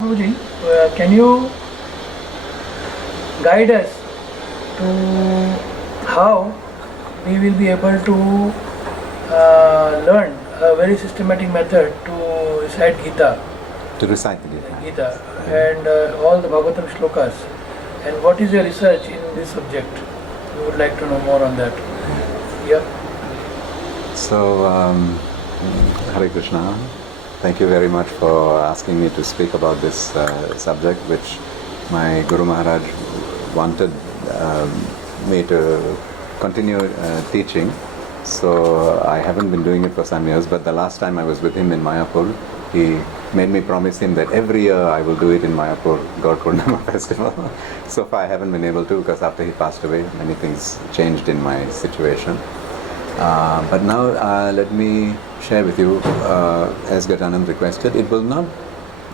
Guruji, can you guide us to how we will be able to learn a very systematic method to recite Gita? To recite the Gita. And all the Bhagavatam shlokas. And what is your research in this subject? We would like to know more on that. Yeah. So, Hare Krishna. Thank you very much for asking me to speak about this subject, which my Guru Maharaj wanted me to continue teaching. So I haven't been doing it for some years, but the last time I was with him in Mayapur, he made me promise him that every year I will do it in Mayapur, God Purnima festival. So far I haven't been able to, because after he passed away, many things changed in my situation. But now let me share with you, as Gajanand requested, it will not,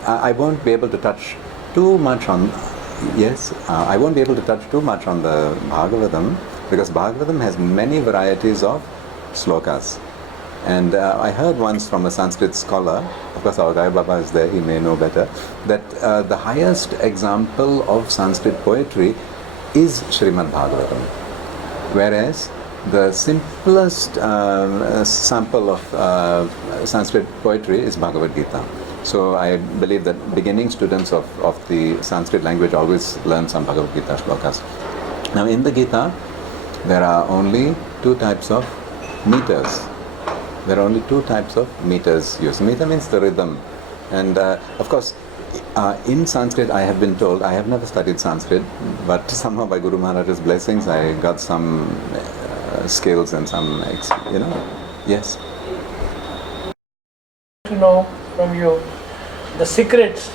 I won't be able to touch too much on, I won't be able to touch too much on the Bhagavatam, because Bhagavatam has many varieties of slokas. And I heard once from a Sanskrit scholar, of course our Gai Baba is there, he may know better, that the highest example of Sanskrit poetry is Srimad Bhagavatam. Whereas the simplest sample of Sanskrit poetry is Bhagavad Gita. So I believe that beginning students of the Sanskrit language always learn some Bhagavad Gita shlokas. Now in the Gita, there are only two types of meters. There are only two types of meters used. Meter means the rhythm. And of course, in Sanskrit, I have been told, I have never studied Sanskrit, but somehow by Guru Maharaj's blessings, I got some skills and some, yes. To know from you the secrets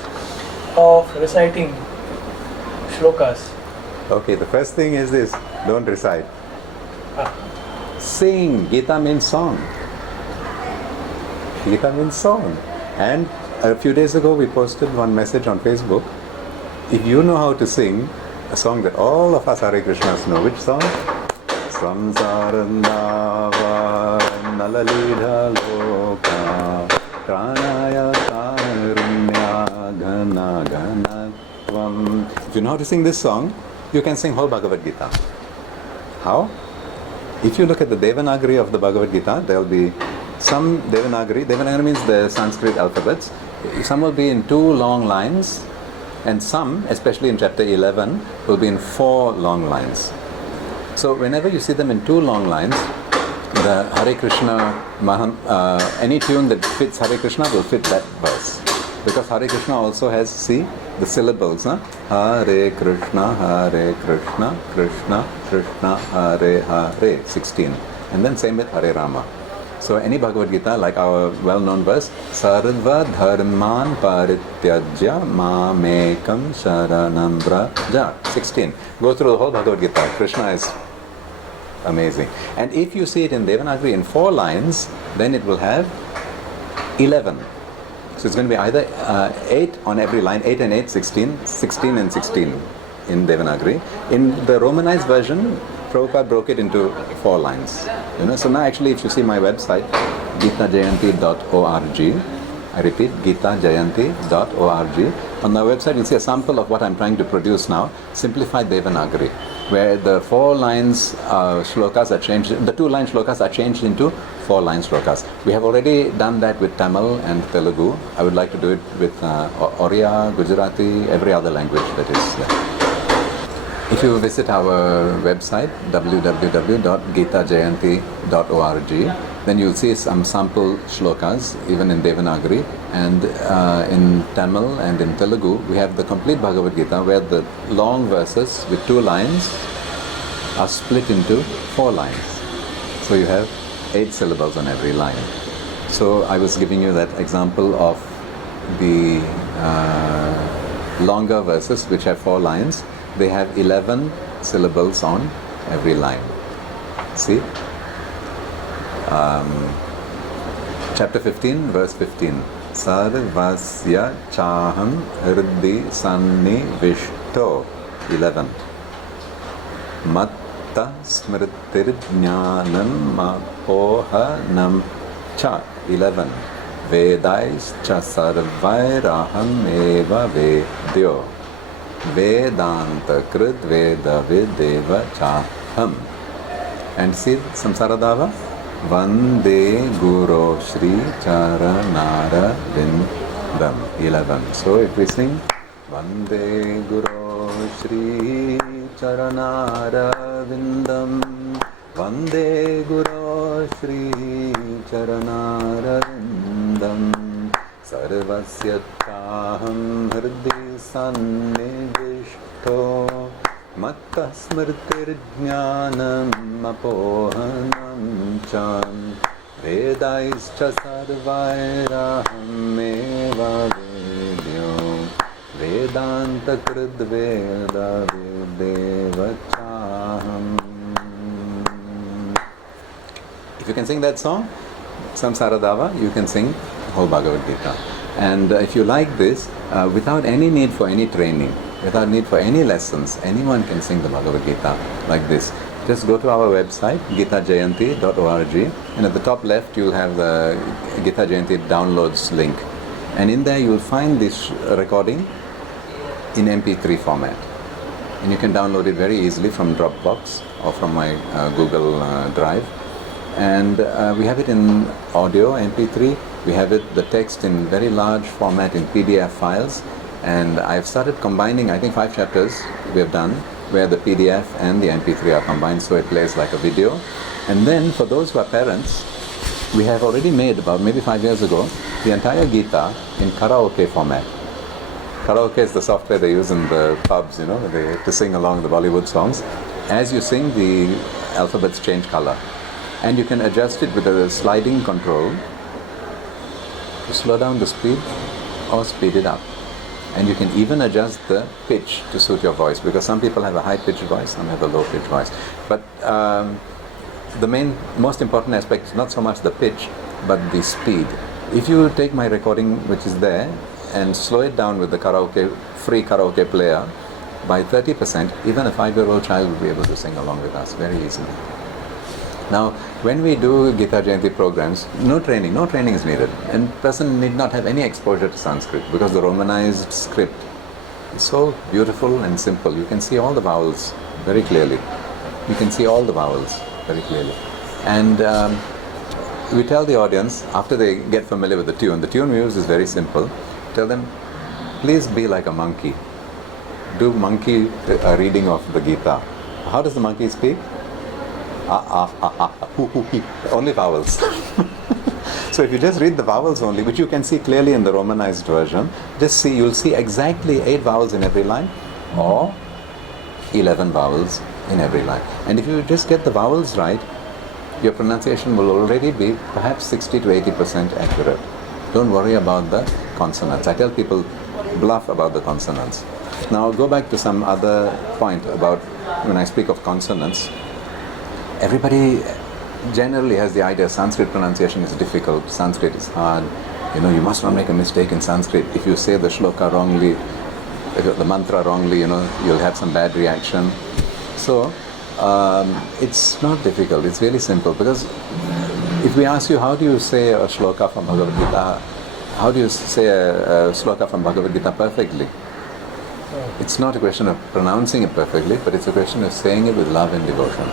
of reciting shlokas. Okay, the first thing is this, don't recite. Sing. Gita means song. Gita means song. And a few days ago we posted one message on Facebook. If you know how to sing a song that all of us Hare Krishnas know, which song? Samsarandava nalalidha loka pranaya karunya gana ganatvam. If you know how to sing this song, you can sing whole Bhagavad Gita. How? If you look at the Devanagari of the Bhagavad Gita, there will be some Devanagari means the Sanskrit alphabets, some will be in 2 long lines, and some, especially in chapter 11, will be in 4 long lines. So whenever you see them in 2 long lines, the Hare Krishna, any tune that fits Hare Krishna will fit that verse. Because Hare Krishna also has, see, the syllables, Hare Krishna, Krishna Krishna, Hare Hare, 16. And then same with Hare Rama. So any Bhagavad Gita, like our well-known verse, Sarva Dharman Parityajya Mamekam Sharanam Braja, 16. Go through the whole Bhagavad Gita. Krishna is amazing. And if you see it in Devanagari in 4 lines, then it will have 11. So it's going to be either 8 on every line, 8 and 8, 16, 16 and 16 in Devanagari. In the Romanized version, Prabhupada broke it into 4 lines. So now actually if you see my website, gitajayanti.org, I repeat, gitajayanti.org. On the website you'll see a sample of what I'm trying to produce now, Simplified Devanagari, where the 4 lines shlokas are changed, the 2-line shlokas are changed into 4-line shlokas. We have already done that with Tamil and Telugu. I would like to do it with Oriya, Gujarati, every other language that is there. If you visit our website, www.gitajayanti.org, then you'll see some sample shlokas, even in Devanagari, and in Tamil and in Telugu, we have the complete Bhagavad Gita, where the long verses with 2 lines are split into 4 lines. So you have 8 syllables on every line. So I was giving you that example of the longer verses, which have 4 lines. They have 11 syllables on every line. See? Chapter 15, verse 15. Sarvasya chaham hriddi sannivishto. 11. Matta smritir jnanam mapohanam cha 11 Vedaischa sarvairaham eva vedyo Vedanta krid veda videva chaham. And see Samsaradava? Vande Guru Shri Charanara Vindam 11. So if we sing Vande Guru Shri Charanara Vindam Vande Guru Shri Charanara Vindam Sarvasya Chaham Hrdi Sannivishto Matta Smritir Jnanam Apohanam Chan Vedaischa Sarvairaham Eva Vedyo Vedanta Krid Veda Videva Chaham. If you can sing that song, Samsaradava, you can sing whole Bhagavad Gita. And if you like this, without any need for any training, without need for any lessons, anyone can sing the Bhagavad Gita like this. Just go to our website, gitajayanti.org, and at the top left you'll have the Gita Jayanti downloads link. And in there you'll find this recording in MP3 format. And you can download it very easily from Dropbox or from my Google Drive. And we have it in audio, MP3. We have it, the text in very large format in PDF files. And I've started combining, I think 5 chapters we have done, where the PDF and the MP3 are combined, so it plays like a video. And then for those who are parents, we have already made, about maybe 5 years ago, the entire Gita in karaoke format. Karaoke is the software they use in the pubs, you know, to sing along the Bollywood songs. As you sing, the alphabets change color. And you can adjust it with a sliding control to slow down the speed or speed it up. And you can even adjust the pitch to suit your voice, because some people have a high-pitched voice, some have a low-pitched voice. But the most important aspect is not so much the pitch, but the speed. If you take my recording, which is there, and slow it down with the free karaoke player by 30%, even a 5-year-old child will be able to sing along with us very easily. Now, when we do Gita Jayanti programs, no training is needed. And person need not have any exposure to Sanskrit, because the Romanized script is so beautiful and simple. You can see all the vowels very clearly. You can see all the vowels very clearly. And we tell the audience, after they get familiar with the tune we use is very simple. Tell them, please be like a monkey. Do monkey reading of the Gita. How does the monkey speak? Only vowels. So if you just read the vowels only, which you can see clearly in the Romanized version, you'll see exactly 8 vowels in every line, or 11 vowels in every line. And if you just get the vowels right, your pronunciation will already be perhaps 60 to 80% accurate. Don't worry about the consonants. I tell people, bluff about the consonants. Now go back to some other point about when I speak of consonants. Everybody generally has the idea Sanskrit pronunciation is difficult, Sanskrit is hard, you must not make a mistake in Sanskrit. If you say the shloka wrongly, the mantra wrongly, you'll have some bad reaction. So it's not difficult, it's really simple, because if we ask you how do you say a shloka from Bhagavad Gita, how do you say a shloka from Bhagavad Gita perfectly? It's not a question of pronouncing it perfectly, but it's a question of saying it with love and devotion.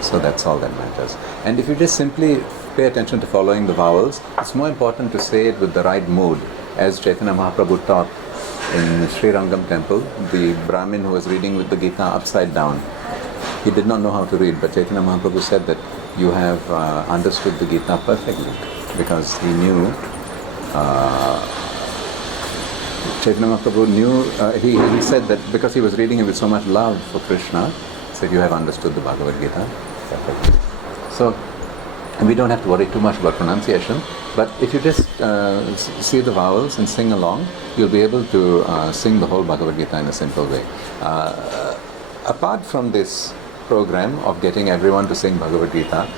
So that's all that matters. And if you just simply pay attention to following the vowels, it's more important to say it with the right mood. As Chaitanya Mahaprabhu taught in Sri Rangam temple, the Brahmin who was reading with the Gita upside down, he did not know how to read, but Chaitanya Mahaprabhu said that you have understood the Gita perfectly, because he knew, Chaitanya Mahaprabhu knew, he said that because he was reading it with so much love for Krishna, he said you have understood the Bhagavad Gita perfectly. So we don't have to worry too much about pronunciation, but if you just see the vowels and sing along, you'll be able to sing the whole Bhagavad Gita in a simple way. Apart from this program of getting everyone to sing Bhagavad Gita,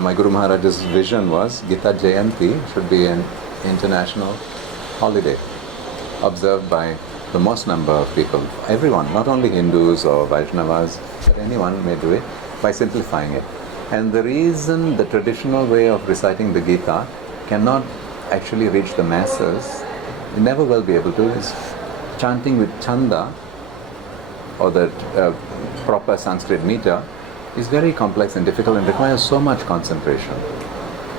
my Guru Maharaj's vision was Gita Jayanti should be an international holiday, observed by the most number of people, everyone, not only Hindus or Vaishnavas, but anyone may do it by simplifying it. And the reason the traditional way of reciting the Gita cannot actually reach the masses, you never will be able to, is chanting with chanda, or the proper Sanskrit meter, is very complex and difficult and requires so much concentration.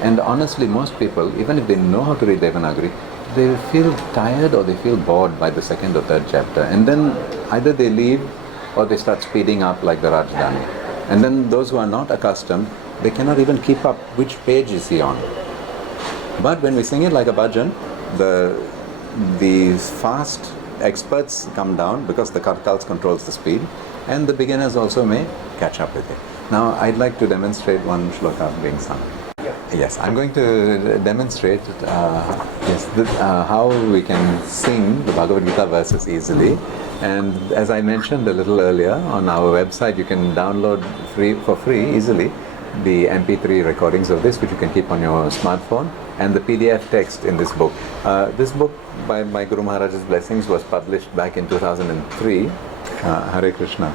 And honestly, most people, even if they know how to read Devanagari, they feel tired or they feel bored by the second or third chapter. And then either they leave or they start speeding up like the Rajdhani. And then those who are not accustomed, they cannot even keep up which page is he on. But when we sing it like a bhajan, the fast experts come down because the kartals controls the speed, and the beginners also may catch up with it. Now I'd like to demonstrate one shloka being sung. Yes, I'm going to demonstrate how we can sing the Bhagavad Gita verses easily. And as I mentioned a little earlier, on our website you can download for free easily the MP3 recordings of this, which you can keep on your smartphone, and the PDF text in this book. This book, by my Guru Maharaj's blessings, was published back in 2003. Hare Krishna.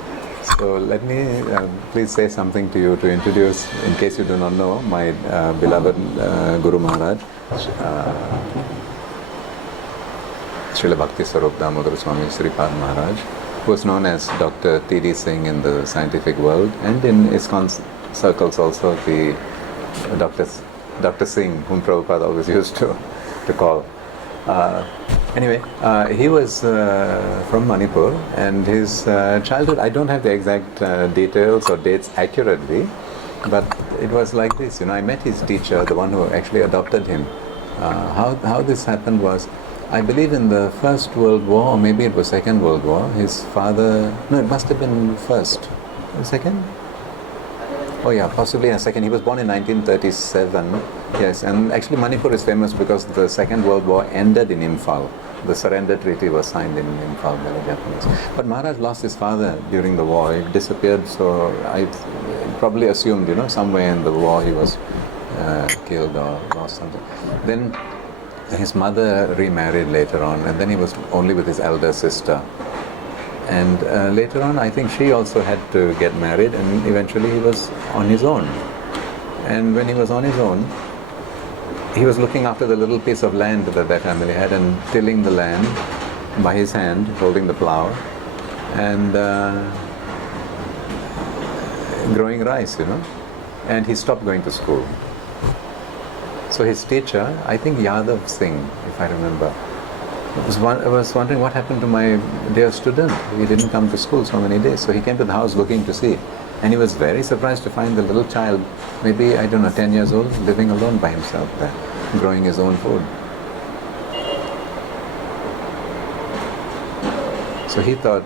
So let me please say something to you to introduce, in case you do not know, my beloved Guru Maharaj, Srila Bhakti Swarup Damodar Swami Sripad Maharaj, who was known as Dr. T.D. Singh in the scientific world, and in ISKCON circles also the Dr. Singh, whom Prabhupada always used to call. Anyway, he was from Manipur, and his childhood, I don't have the exact details or dates accurately, but it was like this. I met his teacher, the one who actually adopted him. How this happened was, I believe in the First World War, or maybe it was Second World War, his father, no, it must have been first. Second? Oh yeah, possibly a second. He was born in 1937, yes, and actually Manipur is famous because the Second World War ended in Imphal. The surrender treaty was signed in Imphal by the Japanese. But Maharaj lost his father during the war. He disappeared, so I probably assumed, somewhere in the war he was killed or lost something. Then his mother remarried later on, and then he was only with his elder sister. And later on, I think she also had to get married, and eventually he was on his own. And when he was on his own, he was looking after the little piece of land that their family had and tilling the land by his hand, holding the plow, and growing rice, And he stopped going to school. So his teacher, I think Yadav Singh, if I remember, I was wondering what happened to my dear student. He didn't come to school so many days. So he came to the house looking to see. And he was very surprised to find the little child, maybe, 10 years old, living alone by himself there, growing his own food. So he thought,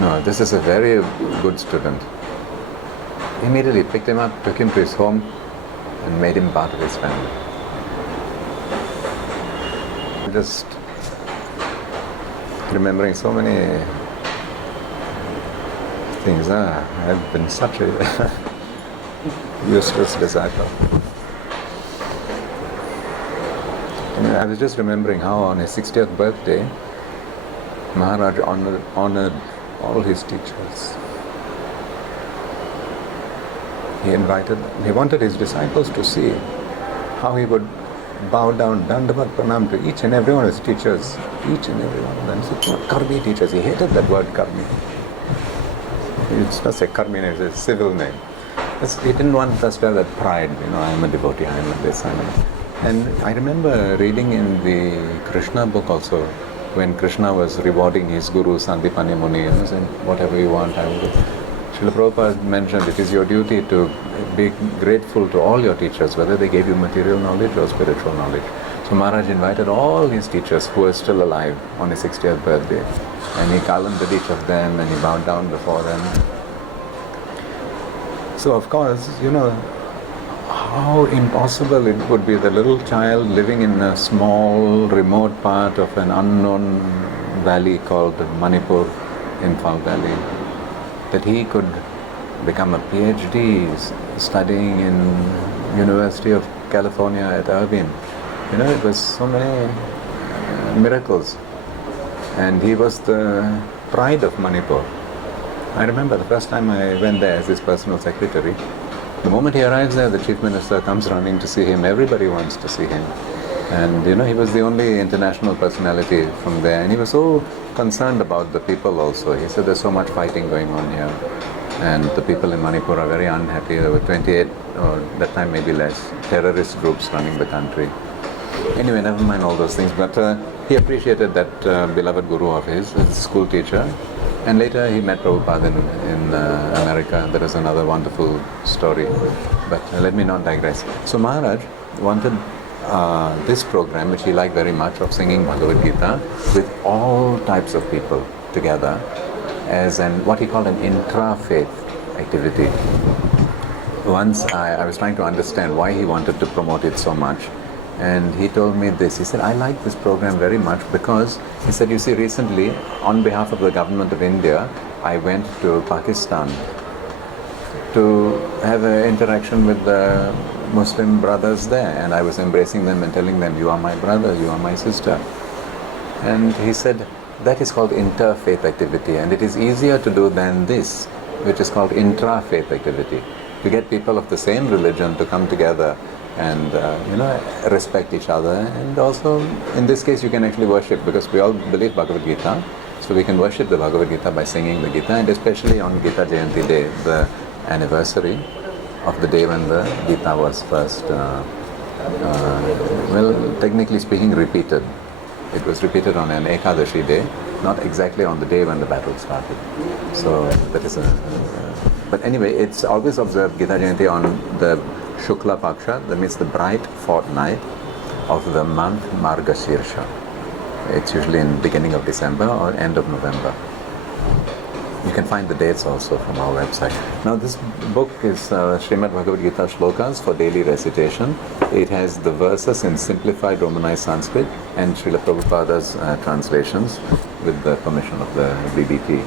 no, this is a very good student. Immediately picked him up, took him to his home, and made him part of his family. Just remembering so many things. I've been such a useless disciple. I was just remembering how on his 60th birthday, Maharaj honored all his teachers. He wanted his disciples to see how he would bow down, dandavat pranam to each and every one of his teachers, each and every one of them. So, not karmi teachers, he hated that word karmi. It's not a karmi name, it's a civil name. He didn't want us to have that pride, I am a devotee, I am a this, I am a... And I remember reading in the Krishna book also, when Krishna was rewarding his guru, Sandipani Muni, saying, whatever you want, I will do. Srila Prabhupada mentioned it is your duty to be grateful to all your teachers, whether they gave you material knowledge or spiritual knowledge. So Maharaj invited all his teachers who were still alive on his 60th birthday, and he kalandared each of them and he bowed down before them. So of course, how impossible it would be, the little child living in a small, remote part of an unknown valley called Manipur, Imphal Valley, that he could become a PhD studying in University of California at Irvine. It was so many miracles. And he was the pride of Manipur. I remember the first time I went there as his personal secretary. The moment he arrives there, the chief minister comes running to see him. Everybody wants to see him. And he was the only international personality from there. And he was so concerned about the people also. He said there's so much fighting going on here. And the people in Manipur are very unhappy. There were 28, or that time maybe less, terrorist groups running the country. Anyway, never mind all those things. But he appreciated that beloved guru of his school teacher. And later he met Prabhupada in America. That is another wonderful story. But let me not digress. So Maharaj wanted this program, which he liked very much, of singing Bhagavad Gita with all types of people together as what he called an intra-faith activity. Once I was trying to understand why he wanted to promote it so much. And he told me this. He said, I like this program very much because, he said, you see, recently, on behalf of the government of India, I went to Pakistan to have an interaction with the Muslim brothers there. And I was embracing them and telling them, you are my brother, you are my sister. And he said, that is called interfaith activity. And it is easier to do than this, which is called intra-faith activity. To get people of the same religion to come together and respect each other, and also in this case you can actually worship, because we all believe Bhagavad Gita, so we can worship the Bhagavad Gita by singing the Gita, and especially on Gita Jayanti Day, the anniversary of the day when the Gita was first, technically speaking, repeated. It was repeated on an Ekadashi day, not exactly on the day when the battle started. So that is but anyway, it's always observed Gita Jayanti on the Shukla Paksha, that means the bright fortnight of the month Margashirsha. It's usually in beginning of December or end of November. You can find the dates also from our website. Now this book is Srimad Bhagavad Gita Shlokas for daily recitation. It has the verses in simplified Romanized Sanskrit and Srila Prabhupada's translations with the permission of the BBT.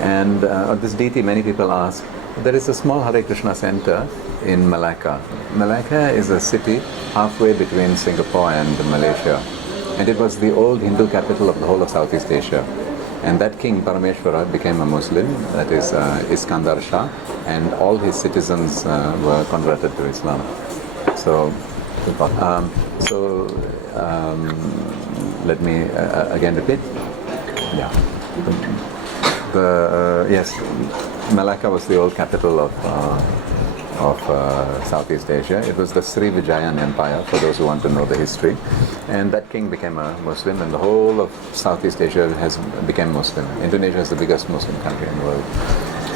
And this deity, many people ask, there is a small Hare Krishna center in Malacca. Malacca is a city halfway between Singapore and Malaysia. And it was the old Hindu capital of the whole of Southeast Asia. And that king, Parameshwara, became a Muslim, that is Iskandar Shah, and all his citizens were converted to Islam. So, let me again repeat. Yeah. Yes, Malacca was the old capital of Southeast Asia. It was the Srivijayan Empire, for those who want to know the history. And that king became a Muslim, and the whole of Southeast Asia became Muslim. Indonesia is the biggest Muslim country in the world.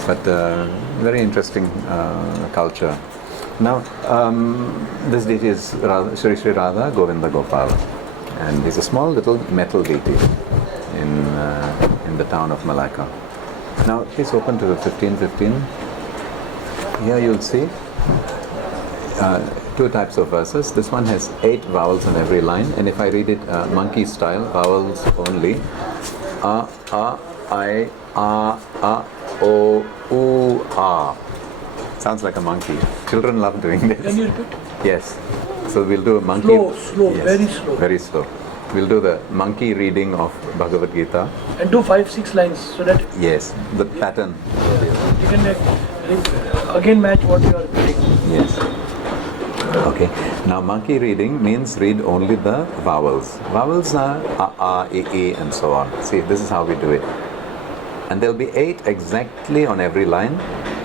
But very interesting culture. Now, this deity is Sri Sri Radha Govinda Gopal. And he's a small little metal deity in the town of Malacca. Now, please open to 15:15. Here you'll see two types of verses. This one has 8 vowels on every line, and if I read it monkey style, vowels only. A, I, a, o, u, a. Sounds like a monkey. Children love doing this. Can you repeat? Yes. So we'll do a monkey. Slow, yes, very slow. Very slow. We'll do the monkey reading of Bhagavad Gita. And do 5-6 lines so that Yes, the pattern. you can again match what you are reading. Yes. Okay. Now monkey reading means read only the vowels. Vowels are a, e, and so on. See, this is how we do it. And there'll be 8 exactly on every line.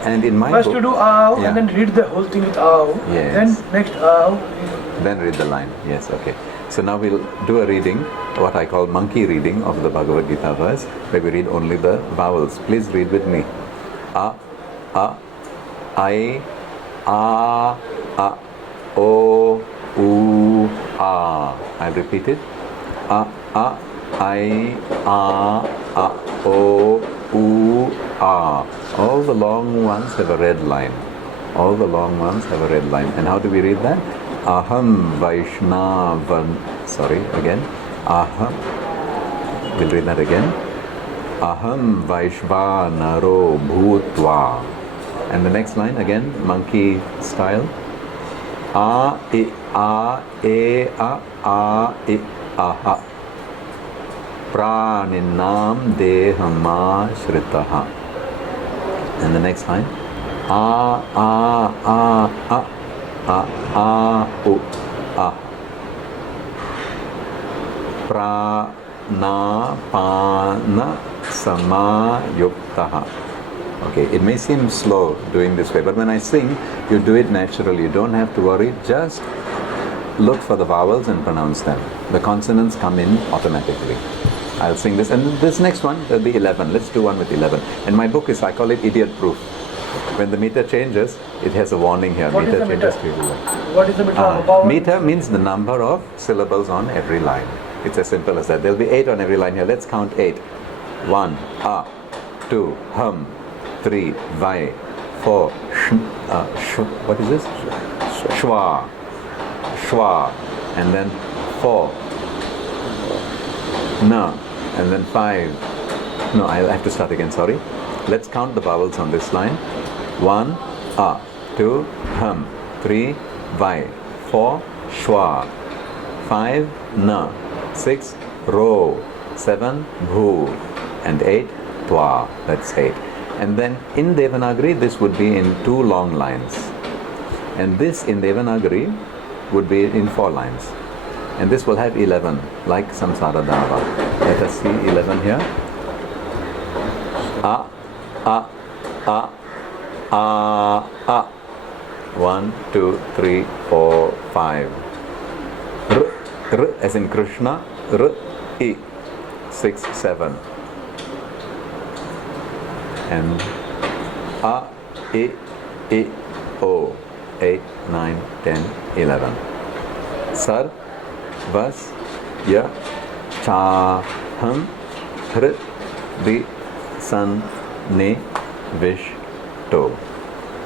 And in my First book, you do ow, yeah. and then read the whole thing with ow. Yes. Then next ow. Then read the line. Yes, okay. So now we'll do a reading, what I call monkey reading of the Bhagavad Gita verse, where we read only the vowels. Please read with me. A, I, a, o, u, a. I'll repeat it. A, I, a, o, u, a. All the long ones have a red line. All the long ones have a red line. And how do we read that? Aham Vaishnavan. Sorry, again. Aham. We'll read that again. Aham Vaishvanaro Bhutva. And the next line again, monkey style. A, I, e, a, I, aha. Praninam dehama shritaha. And the next line, a, u, a. Pranapana samayuktaha. Okay, it may seem slow doing this way, but when I sing, you do it naturally. You don't have to worry. Just look for the vowels and pronounce them. The consonants come in automatically. I'll sing this, and this next one, there'll be 11. Let's do one with 11. And my book is, I call it idiot proof. When the meter changes, it has a warning here. What meter is the changes meter? to 11. What is the meter of a vowel? Meter means the number of syllables on every line. It's as simple as that. There'll be 8 on every line here. Let's count 8. 1, a, 2, hum, 3, vai, 4, what is this? Shwa, shwa, and then 4, na, and then 5. No, I have to start again, sorry. Let's count the vowels on this line. 1, a, 2, hum, 3, vai, 4, shwa, 5, na, 6, ro, 7, bhu, and 8, twa. That's 8. And then in Devanagari, this would be in 2 long lines. And this in Devanagari would be in 4 lines. And this will have 11, like Samsara Dava. Let us see 11 here. A, a, a, a, a. 1, 2, 3, 4, 5. R, r as in Krishna, r, I. 6, 7. And a, I, o. 8, 9, 10, 11. Sar, vas, ya, cha, hum, hr, di, san, ne, vish, to.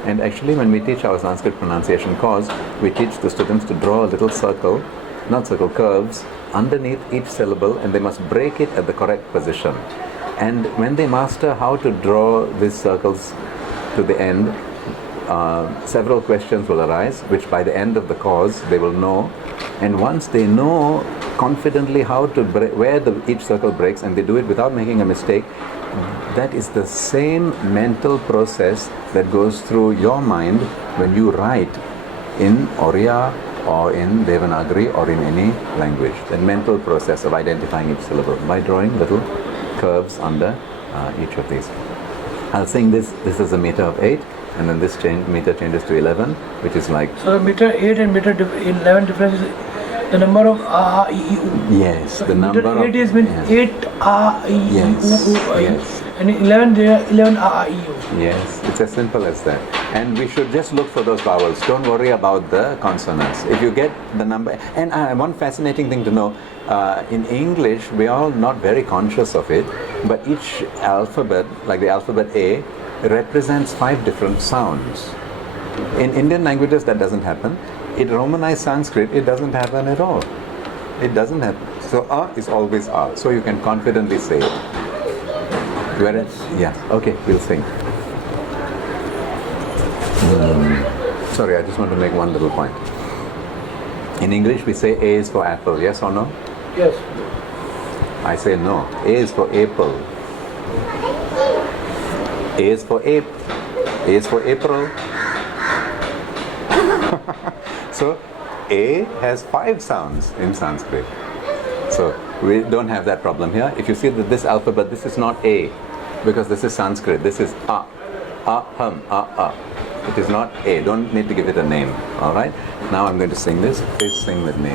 And actually when we teach our Sanskrit pronunciation course, we teach the students to draw a little circle, not circle, curves, underneath each syllable, and they must break it at the correct position. And when they master how to draw these circles to the end, several questions will arise, which by the end of the course they will know. And once they know confidently how to where each circle breaks, and they do it without making a mistake, that is the same mental process that goes through your mind when you write in Oriya or in Devanagari or in any language. That mental process of identifying each syllable by drawing little curves under each of these. I'll sing this. This is a meter of 8, and then this meter changes to 11, which is like... So meter 8 and meter 11 difference is the number of a, I, u. Yes, So the number meter of... 8 is mean yes. 8 a, I, Yes, u, I. yes. And in 11 there are 11 a, I, u. Yes, it's as simple as that. And we should just look for those vowels. Don't worry about the consonants. If you get the number... And one fascinating thing to know, in English, we are all not very conscious of it, but each alphabet, like the alphabet A, represents 5 different sounds. In Indian languages, that doesn't happen. In Romanized Sanskrit, it doesn't happen at all. It doesn't happen. So A is always A. So you can confidently say it. Whereas, yeah, okay, we'll sing. Sorry, I just want to make one little point. In English, we say A is for apple, yes or no? Yes. I say no. A is for apple. A is for ape. A is for April. So, A has 5 sounds in Sanskrit. So, we don't have that problem here. If you see that this alphabet, this is not A, because this is Sanskrit. This is A. A, hum, A. It is not A. Don't need to give it a name. Alright? Now I'm going to sing this. Please sing with me.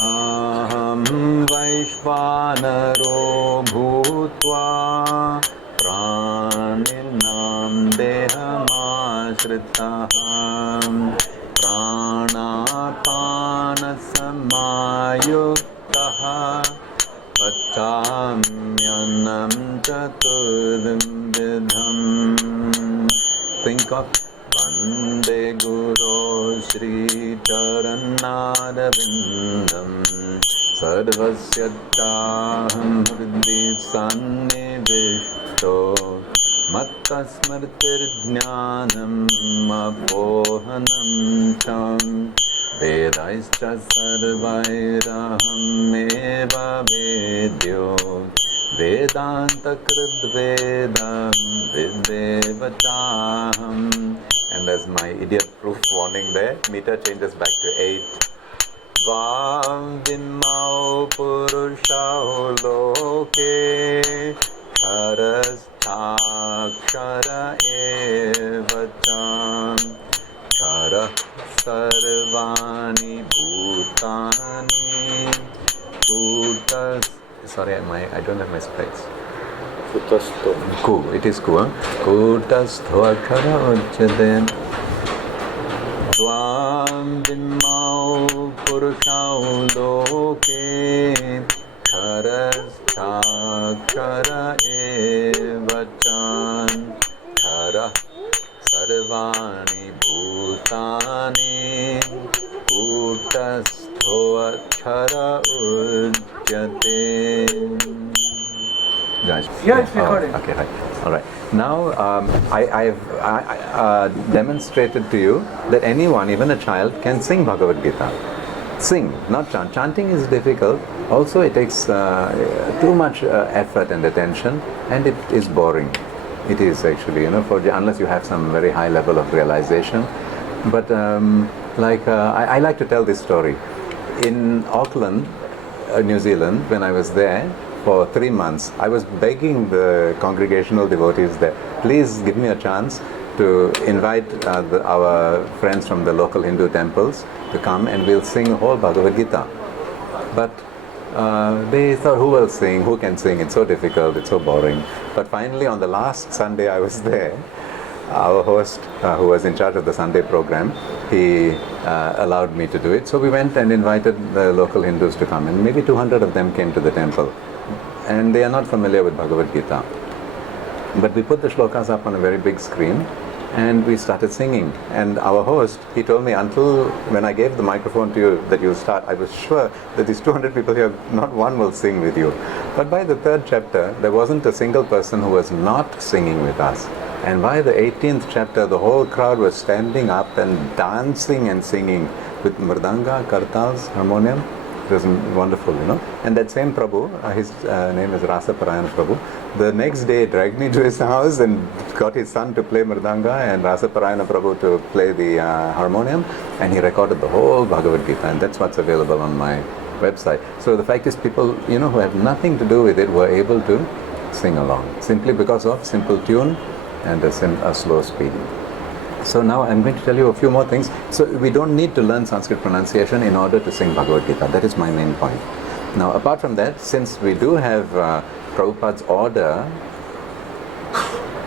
Aham Vaishvanaro Bhutva Praninam Dehamasritaham Pranapana Samayuktaha Pachamyanam Chaturvidham. Think of Vande Guru Shri Charanadavindam Sarvasya Taham Hridi Sannivishto Mattasmritir Jnanam Apohanam Cham Vedaischa Sarvairaham Eva Vedyo Vedanta Kridvedam Videvachaham. And there's my idiot proof warning there. Meter changes back to 8. Vam Vimau Purushau Loke Charas Chakshara Evacham Chara Sarvani Bhutani Bhutas. Sorry, I don't have my specs. Kutasto. Ku, it is ku. Kutasto Akshara Uchade Dvam Vimau Purushau Loke Charas Chakshara Evachan Chara Sarvani Bhutani Bhutastho Akshara Ujjate. Guys. Yeah, it's recording. Okay, right. All right. Now, I've demonstrated to you that anyone, even a child, can sing Bhagavad Gita. Sing, not chant. Chanting is difficult. Also, it takes too much effort and attention, and it is boring. It is actually, unless you have some very high level of realization. But I like to tell this story. In Auckland, New Zealand, when I was there for 3 months, I was begging the congregational devotees there, please give me a chance to invite our friends from the local Hindu temples to come and we'll sing whole Bhagavad Gita. But they thought, who will sing, who can sing, it's so difficult, it's so boring. But finally on the last Sunday I was there, our host who was in charge of the Sunday program, he allowed me to do it. So we went and invited the local Hindus to come, and maybe 200 of them came to the temple. And they are not familiar with Bhagavad Gita. But we put the shlokas up on a very big screen and we started singing. And our host, he told me, until when I gave the microphone to you that you'll start, I was sure that these 200 people here, not one will sing with you. But by the 3rd chapter, there wasn't a single person who was not singing with us. And by the 18th chapter, the whole crowd was standing up and dancing and singing with mridanga, kartals, harmonium. It was wonderful, And that same Prabhu, his name is Rasa Parayana Prabhu, the next day dragged me to his house and got his son to play mridanga and Rasa Parayana Prabhu to play the harmonium, and he recorded the whole Bhagavad Gita, and that's what's available on my website. So the fact is, people, who have nothing to do with it were able to sing along, simply because of simple tune and a slow speed. So now I'm going to tell you a few more things. So we don't need to learn Sanskrit pronunciation in order to sing Bhagavad Gita. That is my main point. Now apart from that, since we do have Prabhupada's order,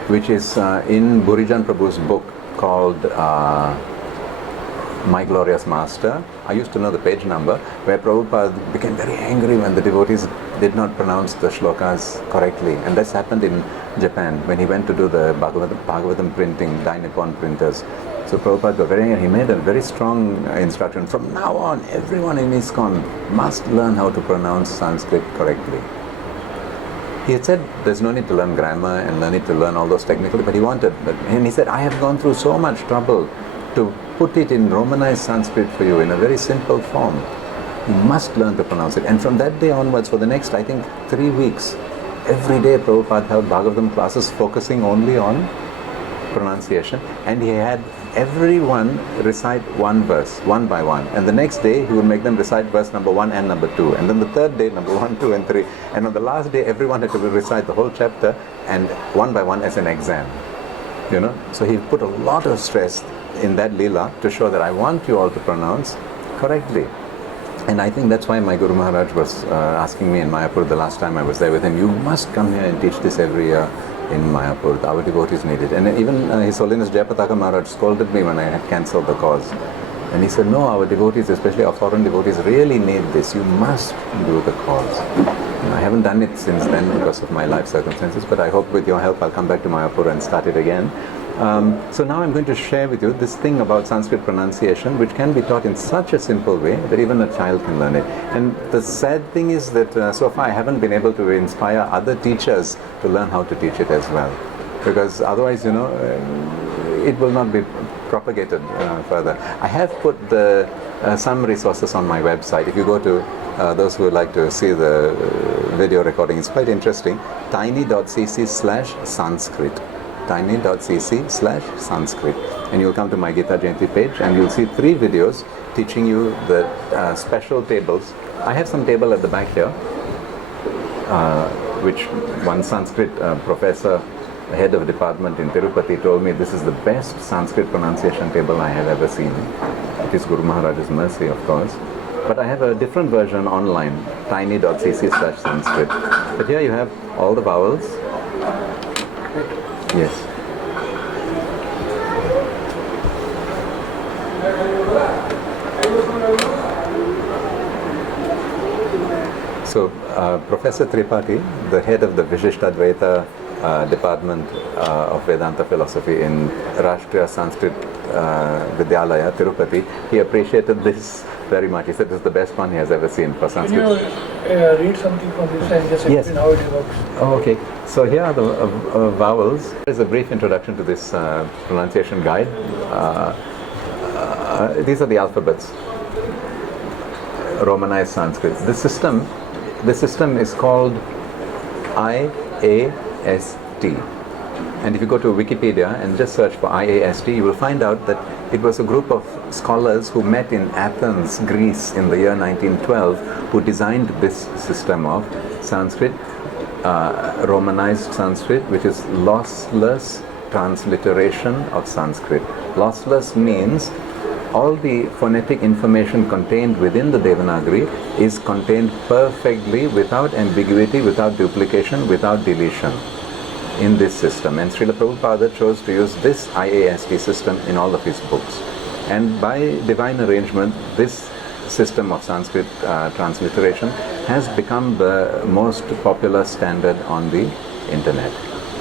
which is in Burijan Prabhu's book called My Glorious Master, I used to know the page number, where Prabhupada became very angry when the devotees did not pronounce the shlokas correctly. And this happened in Japan when he went to do the Bhagavatam printing, Dina-Nippon printers. So Prabhupada got very angry. He made a very strong instruction. From now on, everyone in ISKCON must learn how to pronounce Sanskrit correctly. He had said there's no need to learn grammar and no need to learn all those technical, but he wanted. And he said, I have gone through so much trouble to put it in Romanized Sanskrit for you in a very simple form. You must learn to pronounce it. And from that day onwards, for the next, I think, 3 weeks, every day Prabhupada held Bhagavatam classes focusing only on pronunciation, and he had everyone recite one verse, one by one. And the next day, he would make them recite verse number 1 and number 2. And then the third day, number 1, 2, and 3. And on the last day, everyone had to recite the whole chapter, and one by one as an exam. So he put a lot of stress in that lila to show that I want you all to pronounce correctly. And I think that's why my Guru Maharaj was asking me in Mayapur the last time I was there with him, you must come here and teach this every year in Mayapur. Our devotees need it. And even His Holiness Jayapataka Maharaj scolded me when I had cancelled the cause. And he said, no, our devotees, especially our foreign devotees, really need this. You must do the cause. I haven't done it since then because of my life circumstances, but I hope with your help I'll come back to Mayapur and start it again. So now I'm going to share with you this thing about Sanskrit pronunciation, which can be taught in such a simple way that even a child can learn it. And the sad thing is that so far I haven't been able to inspire other teachers to learn how to teach it as well. Because otherwise, it will not be propagated further. I have put some resources on my website. If you go to those who would like to see the video recording, it's quite interesting. tiny.cc/Sanskrit. tiny.cc/Sanskrit. And you'll come to my Gita Jayanti page and you'll see 3 videos teaching you the special tables. I have some table at the back here, which one Sanskrit professor, head of department in Tirupati, told me this is the best Sanskrit pronunciation table I have ever seen. It is Guru Maharaj's mercy, of course. But I have a different version online, tiny.cc/Sanskrit. But here you have all the vowels. Yes. So, Professor Tripathi, the head of the Vishishtadvaita department of Vedanta philosophy in Rashtriya Sanskrit Vidyalaya, Tirupati, he appreciated this very much. He said this is the best one he has ever seen for Sanskrit. Can you read something from this and just explain how it works? Oh, okay. So here are the vowels. There's a brief introduction to this pronunciation guide. These are the alphabets. Romanized Sanskrit. This system is called IAST. And if you go to Wikipedia and just search for IAST, you will find out that it was a group of scholars who met in Athens, Greece in the year 1912 who designed this system of Sanskrit, Romanized Sanskrit, which is lossless transliteration of Sanskrit. Lossless means all the phonetic information contained within the Devanagari is contained perfectly, without ambiguity, without duplication, without deletion in this system. And Srila Prabhupada chose to use this IAST system in all of his books. And by divine arrangement, this system of Sanskrit transliteration has become the most popular standard on the internet.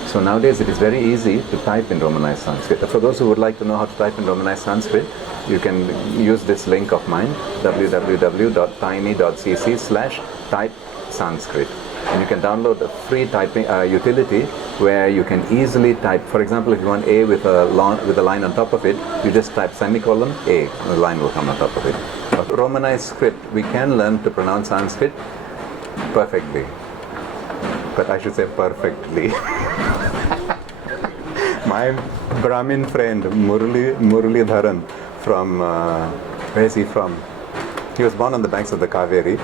So nowadays it is very easy to type in Romanized Sanskrit. For those who would like to know how to type in Romanized Sanskrit, you can use this link of mine, www.tiny.cc/type-Sanskrit. And you can download a free typing utility where you can easily type. For example, if you want A with a line on top of it, you just type semicolon A, and the line will come on top of it. But Romanized script, we can learn to pronounce Sanskrit perfectly. But I should say perfectly. My Brahmin friend Murali Dharan from, where is he from? He was born on the banks of the Kaveri,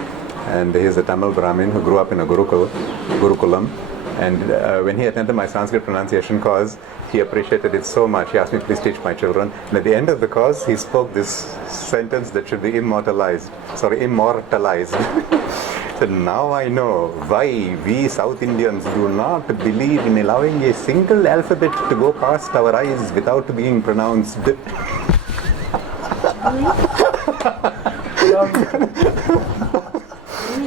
and he is a Tamil Brahmin who grew up in a Gurukulam. And when he attended my Sanskrit pronunciation course, he appreciated it so much. He asked me, please teach my children. And at the end of the course, he spoke this sentence that should be immortalized. So now I know why we South Indians do not believe in allowing a single alphabet to go past our eyes without being pronounced.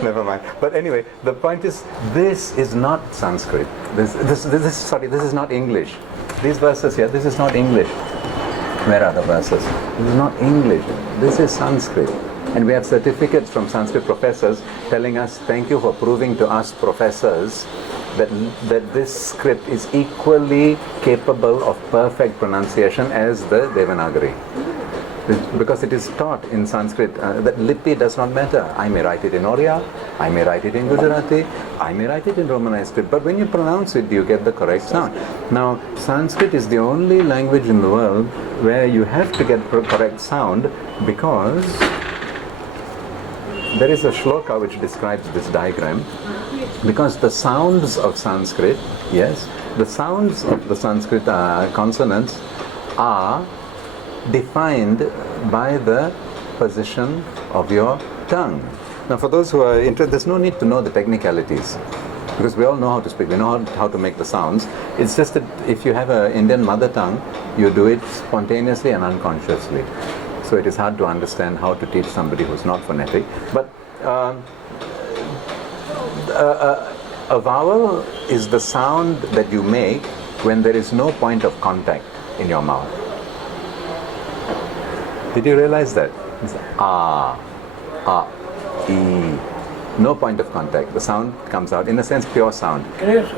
Never mind. But anyway, the point is, this is not Sanskrit. This is not English. These verses here, this is not English. Where are the verses? This is not English. This is Sanskrit. And we have certificates from Sanskrit professors telling us, thank you for proving to us professors that this script is equally capable of perfect pronunciation as the Devanagari. Because it is taught in Sanskrit that lipi does not matter. I may write it in Oriya, I may write it in Gujarati, I may write it in Romanized script, but when you pronounce it, you get the correct sound. Now, Sanskrit is the only language in the world where you have to get correct sound, because there is a shloka which describes this diagram. Because the sounds of Sanskrit, the sounds of the Sanskrit consonants are defined by the position of your tongue. Now, for those who are interested, there's no need to know the technicalities, because we all know how to speak, we know how to make the sounds. It's just that if you have an Indian mother tongue, you do it spontaneously and unconsciously. So it is hard to understand how to teach somebody who's not phonetic. But a vowel is the sound that you make when there is no point of contact in your mouth. Did you realize that? It's E. No point of contact. The sound comes out, in a sense, pure sound. Yes.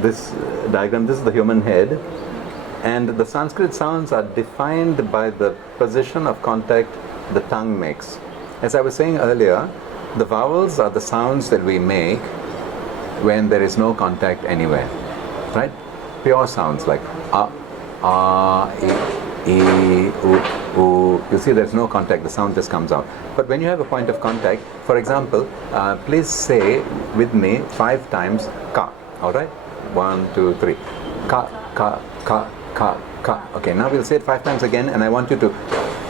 This diagram, this is the human head, And the Sanskrit sounds are defined by the position of contact the tongue makes. As I was saying earlier, the vowels are the sounds that we make when there is no contact anywhere, right? Pure sounds like a, e, u. You see there's no contact, the sound just comes out. But when you have a point of contact, for example, please say with me 5 times ka, alright? 1, 2, 3. Ka, ka, ka, ka, ka. Okay, now we'll say it 5 times again, and I want you to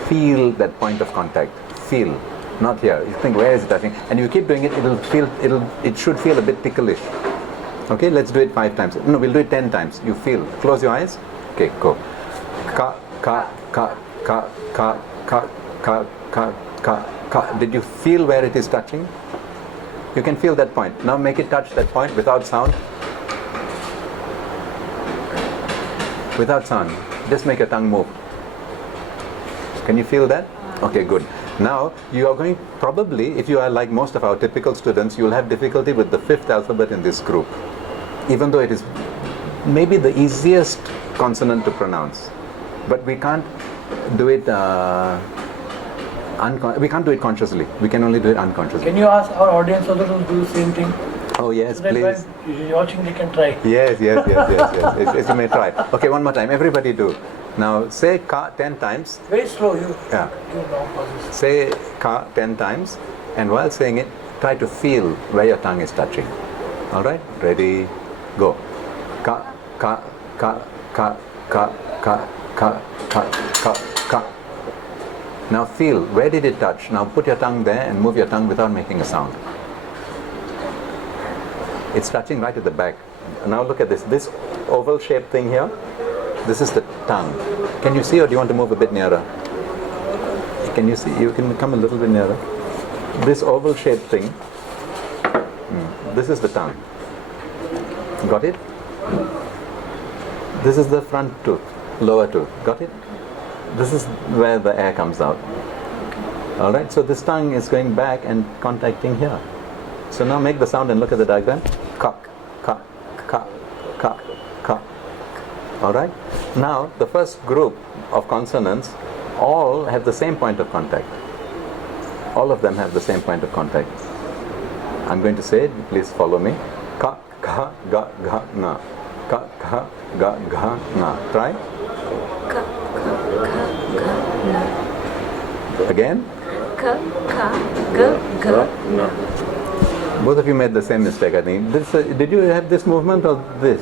feel that point of contact. Feel, not here. You think, where is it touching? And you keep doing it, it should feel a bit ticklish. Okay, let's do it 5 times. No, we'll do it 10 times. You feel. Close your eyes. Okay, go. Ka, ka, ka, ka, ka, ka, ka, ka, ka, ka. Did you feel where it is touching? You can feel that point. Now make it touch that point without sound. Without sound. Just make your tongue move. Can you feel that? Okay, good. Now, you are going, probably, if you are like most of our typical students, you will have difficulty with the 5th alphabet in this group. Even though it is maybe the easiest consonant to pronounce. But we can't do it we can't do it consciously. We can only do it unconsciously. Can you ask our audience also to do the same thing? Oh yes, so that please. While you're watching, they can try. Yes. Yes, you may try. Okay, one more time. Everybody do. Now say ka 10 times. Very slow. You Yeah. do long pauses. Say ka 10 times, and while saying it, try to feel where your tongue is touching. All right? Ready? Go. Ka, ka, ka, ka, ka, ka, ka, ka, ka, ka. Now feel, where did it touch? Now put your tongue there and move your tongue without making a sound. It's touching right at the back. Now look at this. This oval shaped thing here, this is the tongue. Can you see, or do you want to move a bit nearer? Can you see? You can come a little bit nearer. This oval shaped thing, this is the tongue. Got it? This is the front tooth, lower tooth. Got it? This is where the air comes out. Alright, so this tongue is going back and contacting here. So now make the sound and look at the diagram. Ka, ka, ka, ka, ka. Alright? Now, the first group of consonants all have the same point of contact. All of them have the same point of contact. I'm going to say it, please follow me. Ka, ka, ga, ga, na. Ka, ka, ga, ga, na. Try. Ka, ka, ga, ga, na. Again. Ka, ka, ga, ga, na. Both of you made the same mistake, I think. Did you have this movement or this?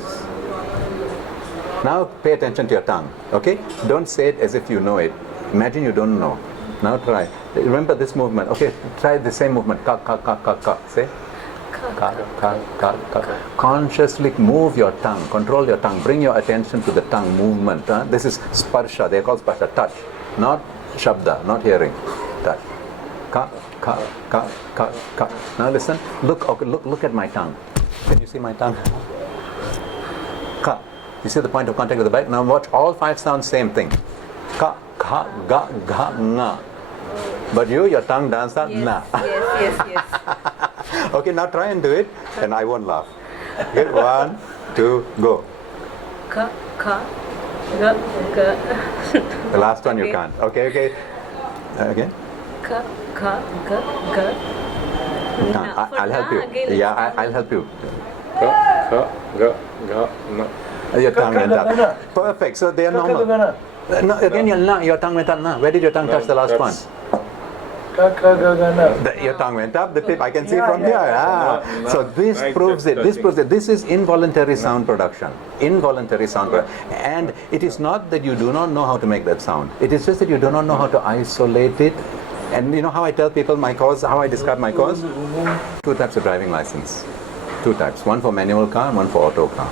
Now pay attention to your tongue, okay? Don't say it as if you know it. Imagine you don't know. Now try. Remember this movement. Okay, try the same movement. Ka, ka, ka, ka, ka. Say. Ka, ka, ka, ka. Consciously move your tongue. Control your tongue. Bring your attention to the tongue movement. Huh? This is sparsha. They are called sparsha. Touch. Not shabda. Not hearing. Touch. Ka, ka, ka, ka, ka. Now listen. Look at my tongue. Can you see my tongue? Ka. You see the point of contact with the back? Now watch all 5 sounds, same thing. Ka, ka, ga, ga, nga. But your tongue does that? Yes, Na. yes. Okay, now try and do it, and I won't laugh. Okay, 1, 2, go. Ka, ka, ga, ga. The last one you Okay. can't. Okay. Again. Ka, ka, ga, ga. You Na. can't. For I'll help na you. again, Yeah, it's I'll help you. Ka, ka, ga, ga, na. Your tongue went Ka, up. Perfect. So they are normal. Ka, No, again, your tongue went up. Na. Where did your tongue touch the last one? ka, ga, na. Your tongue went up, the tip, I can see Yeah, from yeah, here. yeah. So this Right, proves just it. This touching. proves it. This is involuntary sound production. Involuntary sound production. And it is not that you do not know how to make that sound. It is just that you do not know how to isolate it. And you know how I tell people my cause, how I describe my cause? 2 types of driving license. 2 types. One for manual car and one for auto car.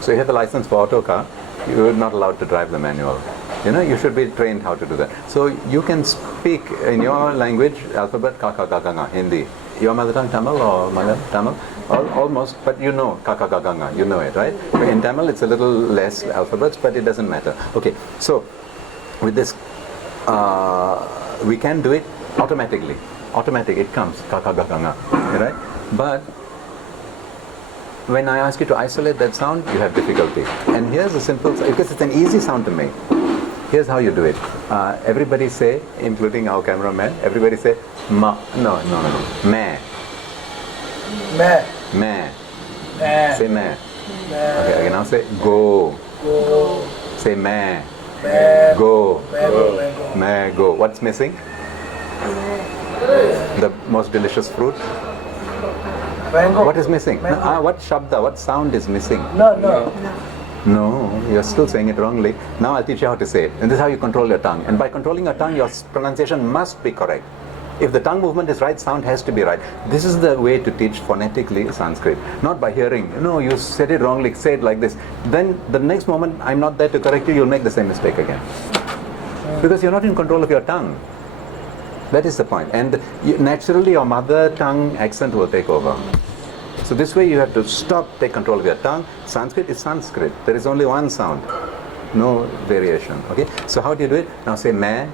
So you have the license for auto car, you are not allowed to drive the manual. You know, you should be trained how to do that. So you can speak in your language, alphabet, ka, ka, ga, ga, nga, Hindi. Your mother tongue Tamil or Malayalam? Tamil? Almost, but you know ka, ka, ga, ga, nga. You know it, right? In Tamil, it's a little less alphabets, but it doesn't matter. Okay, so with this, we can do it automatically. Automatic, it comes, ka, ka, ga, ga, nga, right? But when I ask you to isolate that sound, you have difficulty. And here's a simple, because it's an easy sound to make. Here's how you do it. Everybody say, including our cameraman, everybody say ma. No. Me. Me. Me. Me. Say me. Okay, now say go. Go. Say me. Me. Go. Go. Me, go. What's missing? The most delicious fruit. Mango. What is missing? Mango. What shabda, what sound is missing? No. No, you're still saying it wrongly. Now I'll teach you how to say it. And this is how you control your tongue. And by controlling your tongue, your pronunciation must be correct. If the tongue movement is right, sound has to be right. This is the way to teach phonetically Sanskrit. Not by hearing, no, you said it wrongly, say it like this. Then the next moment, I'm not there to correct you, you'll make the same mistake again. Because you're not in control of your tongue. That is the point. And naturally, your mother tongue accent will take over. So this way you have to stop, take control of your tongue. Sanskrit is Sanskrit. There is only one sound. No variation. Okay? So how do you do it? Now say me.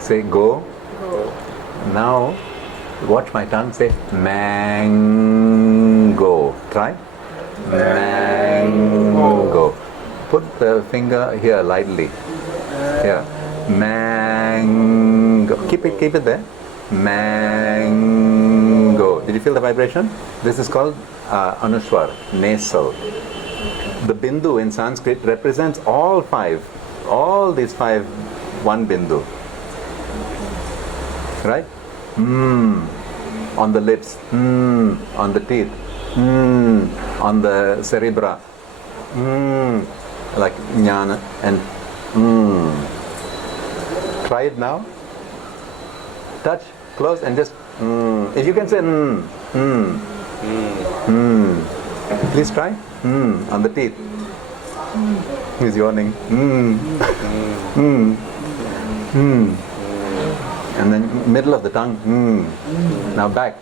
Say go. Now watch my tongue. Say mango. Try. Mango. Put the finger here lightly. Here. Mango. Keep it there. Mango. Did you feel the vibration? This is called Anushwar, nasal. The bindu in Sanskrit represents all these five, one bindu. Right? On the lips, on the teeth, on the cerebra, like jnana and Try it now. Touch, close, and just if you can say please try on the teeth. He's yawning. And then middle of the tongue. Now back.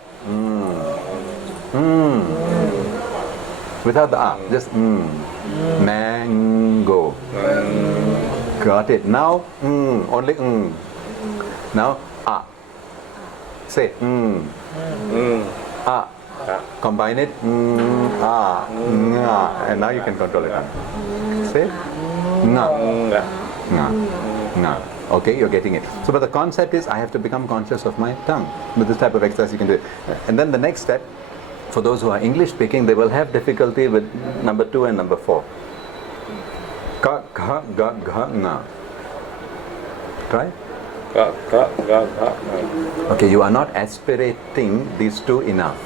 Without the just mango. Got it. Now only Now Say Combine it. And now you can control it. Say Okay, you're getting it. So, but the concept is I have to become conscious of my tongue. With this type of exercise you can do it. And then the next step, for those who are English speaking, they will have difficulty with number 2 and number 4. Ka, ga, ga, ga, na. Try. Ka, ka, ga, ga, na. Okay, you are not aspirating these two enough.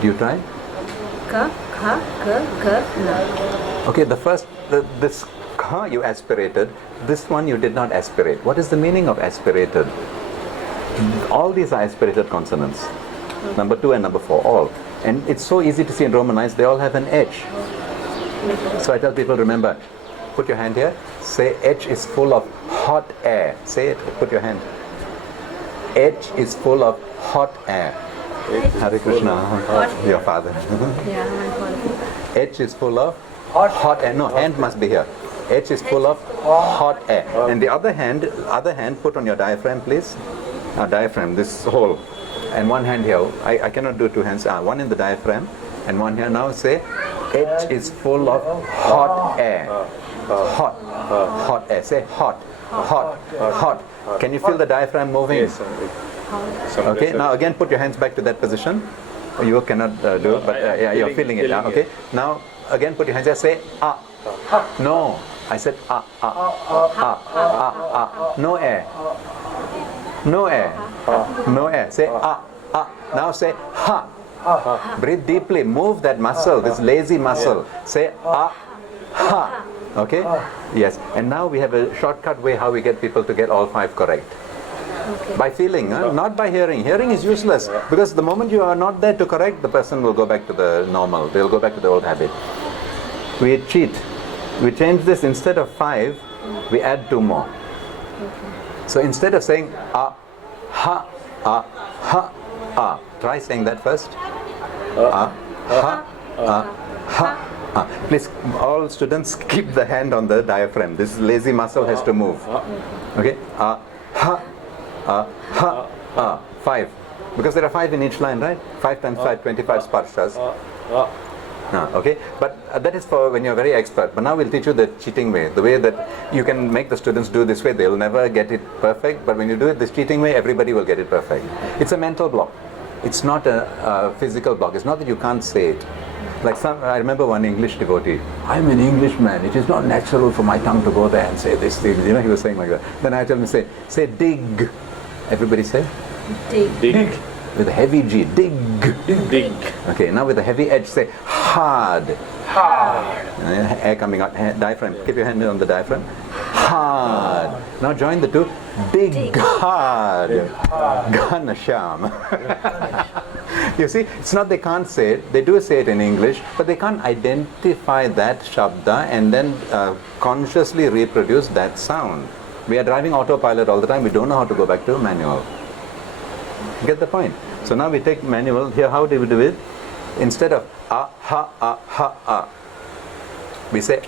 Do you try? Ka, ka, ga, ga, na. Okay, the first, this ka you aspirated, this one you did not aspirate. What is the meaning of aspirated? All these are aspirated consonants. Number 2 and number 4, all. And it's so easy to see in Romanized, they all have an H. So I tell people, remember, put your hand here, say H is full of hot air. Say it, put your hand. H is full of hot air. Hare Krishna, your father. Yeah, my father. H is full of hot air. No, hand must be here. H is full of hot air. And the other hand put on your diaphragm, please. Diaphragm, this hole. And one hand here. I cannot do two hands. One in the diaphragm and one here. Now say H is full of hot air. Hot air. Say hot. Can you feel the diaphragm moving? Yes. Okay, now again put your hands back to that position. You cannot do it, but you're feeling it. Okay, now again put your hands there. Say No, I said No air. No air. No air. Say Now say ha. Breathe deeply. Move that muscle, this lazy muscle. Say ha. Okay? Yes. And now we have a shortcut way how we get people to get all 5 correct. Okay. By feeling, not by hearing. Hearing is useless because the moment you are not there to correct, the person will go back to the normal. They'll go back to the old habit. We cheat. We change this, instead of 5, we add 2 more. Okay. So instead of saying try saying that first. Please, all students, keep the hand on the diaphragm. This lazy muscle has to move. Okay? 5. Because there are 5 in each line, right? 5 times 5, 25 sparshas. Okay, but that is for when you're very expert. But now we'll teach you the cheating way, the way that you can make the students do this way. They'll never get it perfect, but when you do it this cheating way, everybody will get it perfect. It's a mental block. It's not a physical block. It's not that you can't say it. Like I remember one English devotee, I'm an Englishman. It is not natural for my tongue to go there and say this thing. You know, he was saying like that. Then I tell him, say dig. Everybody say? Dig. Dig. With a heavy G, dig. Dig. Okay, now with a heavy edge, say hard. Hard. Air coming out, diaphragm. Keep your hand on the diaphragm. Hard. Now join the two. Dig hard. Ganasham. You see, it's not they can't say it. They do say it in English, but they can't identify that shabda and then consciously reproduce that sound. We are driving autopilot all the time. We don't know how to go back to manual. Get the point? So now we take manual. Here, how do we do it? Instead of ha, we say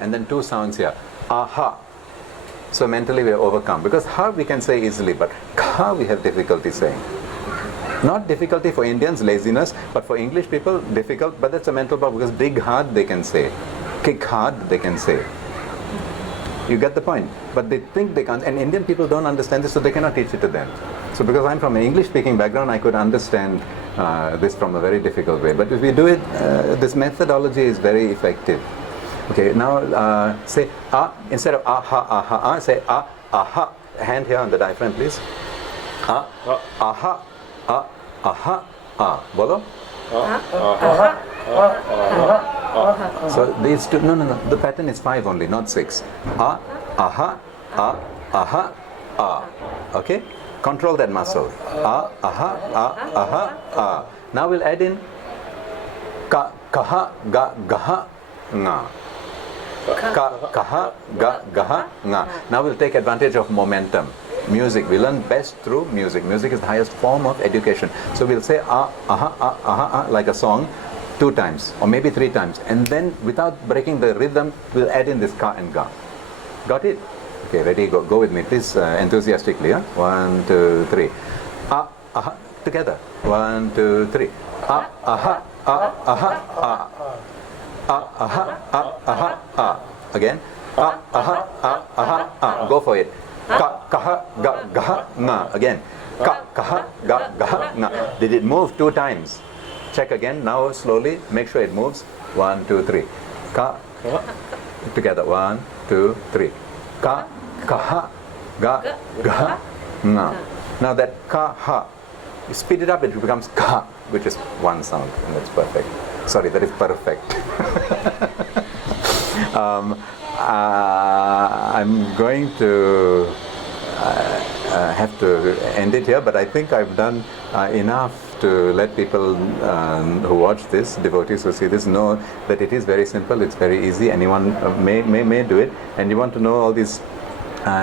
and then two sounds here. Aha. So mentally we are overcome. Because ha we can say easily, but ka we have difficulty saying. Not difficulty for Indians, laziness, but for English people, difficult. But that's a mental block because dig hard they can say. Kick hard they can say. You get the point? But they think they can't, and Indian people don't understand this, so they cannot teach it to them. So because I'm from an English-speaking background, I could understand this from a very difficult way. But if we do it, this methodology is very effective. Okay, now say instead of aha, say aha. Hand here on the diaphragm, please. Aha, aha, Bolo. So these two, no, the pattern is 5 only, not 6. Aha, okay? Control that muscle. Aha. Now we'll add in kaha, gaha, nga. Kaha, gaha, nga. Now we'll take advantage of momentum. Music, we learn best through music. Music is the highest form of education. So we'll say like a song 2 times or maybe 3 times, and then without breaking the rhythm, we'll add in this ka and ga. Got it? Okay, ready? Go with me, please, enthusiastically. 1, 2, 3. Together. 1, 2, 3. Again. Go for it. Kaha, gaha, nga. Again. Kaha, gaha, nga. Did it move 2 times? Check again. Now slowly. Make sure it moves. 1, 2, 3. Ka. Together. 1, 2, 3. Ka, kaha, ga, gaha, nga. Now that kaha, you speed it up, it becomes ka, which is 1 sound, and that's perfect. Sorry, that is perfect. I'm going to have to end it here, but I think I've done enough to let people who watch this, devotees who see this, know that it is very simple, it's very easy, anyone may do it. And you want to know all these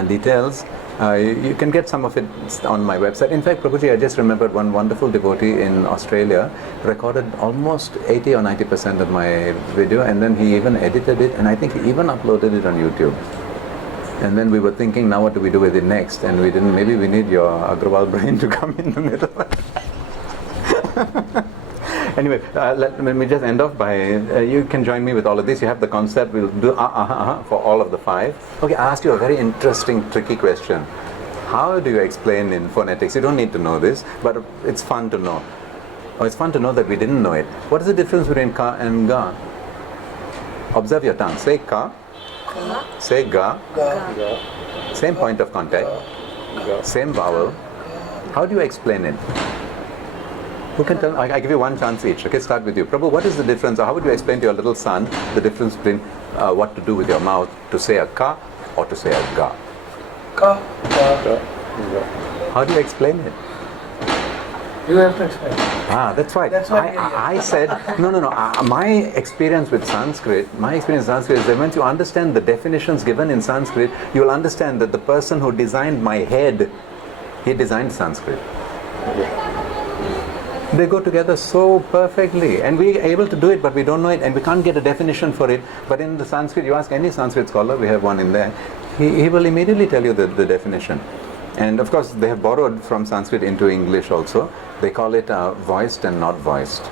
details, you can get some of it on my website. In fact, Prabhuji, I just remembered one wonderful devotee in Australia recorded almost 80 or 90% of my video, and then he even edited it, and I think he even uploaded it on YouTube. And then we were thinking, now what do we do with it next? And we didn't, maybe we need your Agrawal brain to come in the middle. Anyway, let me just end off by, you can join me with all of this. You have the concept, we'll do for all of the 5. Okay, I asked you a very interesting, tricky question. How do you explain in phonetics? You don't need to know this, but it's fun to know. Or it's fun to know that we didn't know it. What is the difference between ka and ga? Observe your tongue. Say ka, say ga, same point of contact, same vowel. How do you explain it? Who can tell? I give you 1 chance each. Okay, start with you. Prabhu, what is the difference, or how would you explain to your little son the difference between what to do with your mouth, to say a ka or to say a ga? Ka. How do you explain it? You have to explain. That's right. That's what I said, no. My experience with Sanskrit is that once you understand the definitions given in Sanskrit, you will understand that the person who designed my head, he designed Sanskrit. They go together so perfectly, and we are able to do it, but we don't know it, and we can't get a definition for it. But in the Sanskrit, you ask any Sanskrit scholar, we have one in there, he will immediately tell you the definition. And of course, they have borrowed from Sanskrit into English also. They call it voiced and not voiced.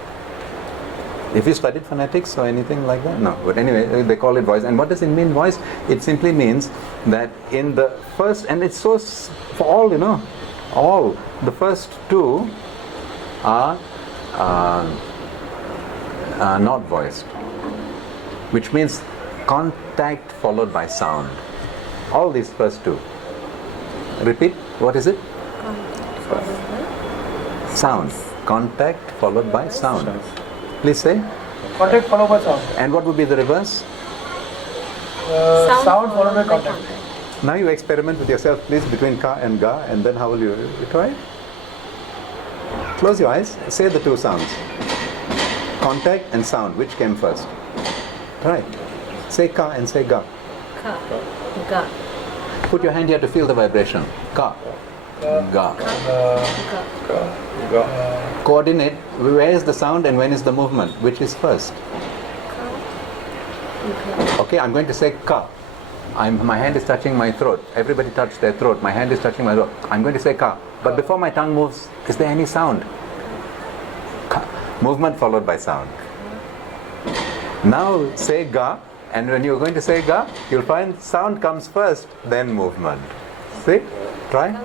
If you studied phonetics or anything like that? No. But anyway, they call it voice. And what does it mean, voice? It simply means that in the first, and it's so, for all, all, the first two are not voiced, which means contact followed by sound. All these first two. Repeat, what is it? Sound. Contact followed by sound. Please say. Contact followed by sound. And what would be the reverse? Sound followed by contact. Now you experiment with yourself, please, between ka and ga, and then how will you try? Close your eyes, say the two sounds. Contact and sound, which came first? Try. Say ka and say ga. Ka. Ga. Put your hand here to feel the vibration. Ka. Ga. Coordinate, where is the sound and when is the movement? Which is first? Okay, I'm going to say ka. My hand is touching my throat. Everybody touch their throat. My hand is touching my throat. I'm going to say ka. But before my tongue moves, is there any sound? Ka. Movement followed by sound. Now say ga, and when you're going to say ga, you'll find sound comes first, then movement. See? Try.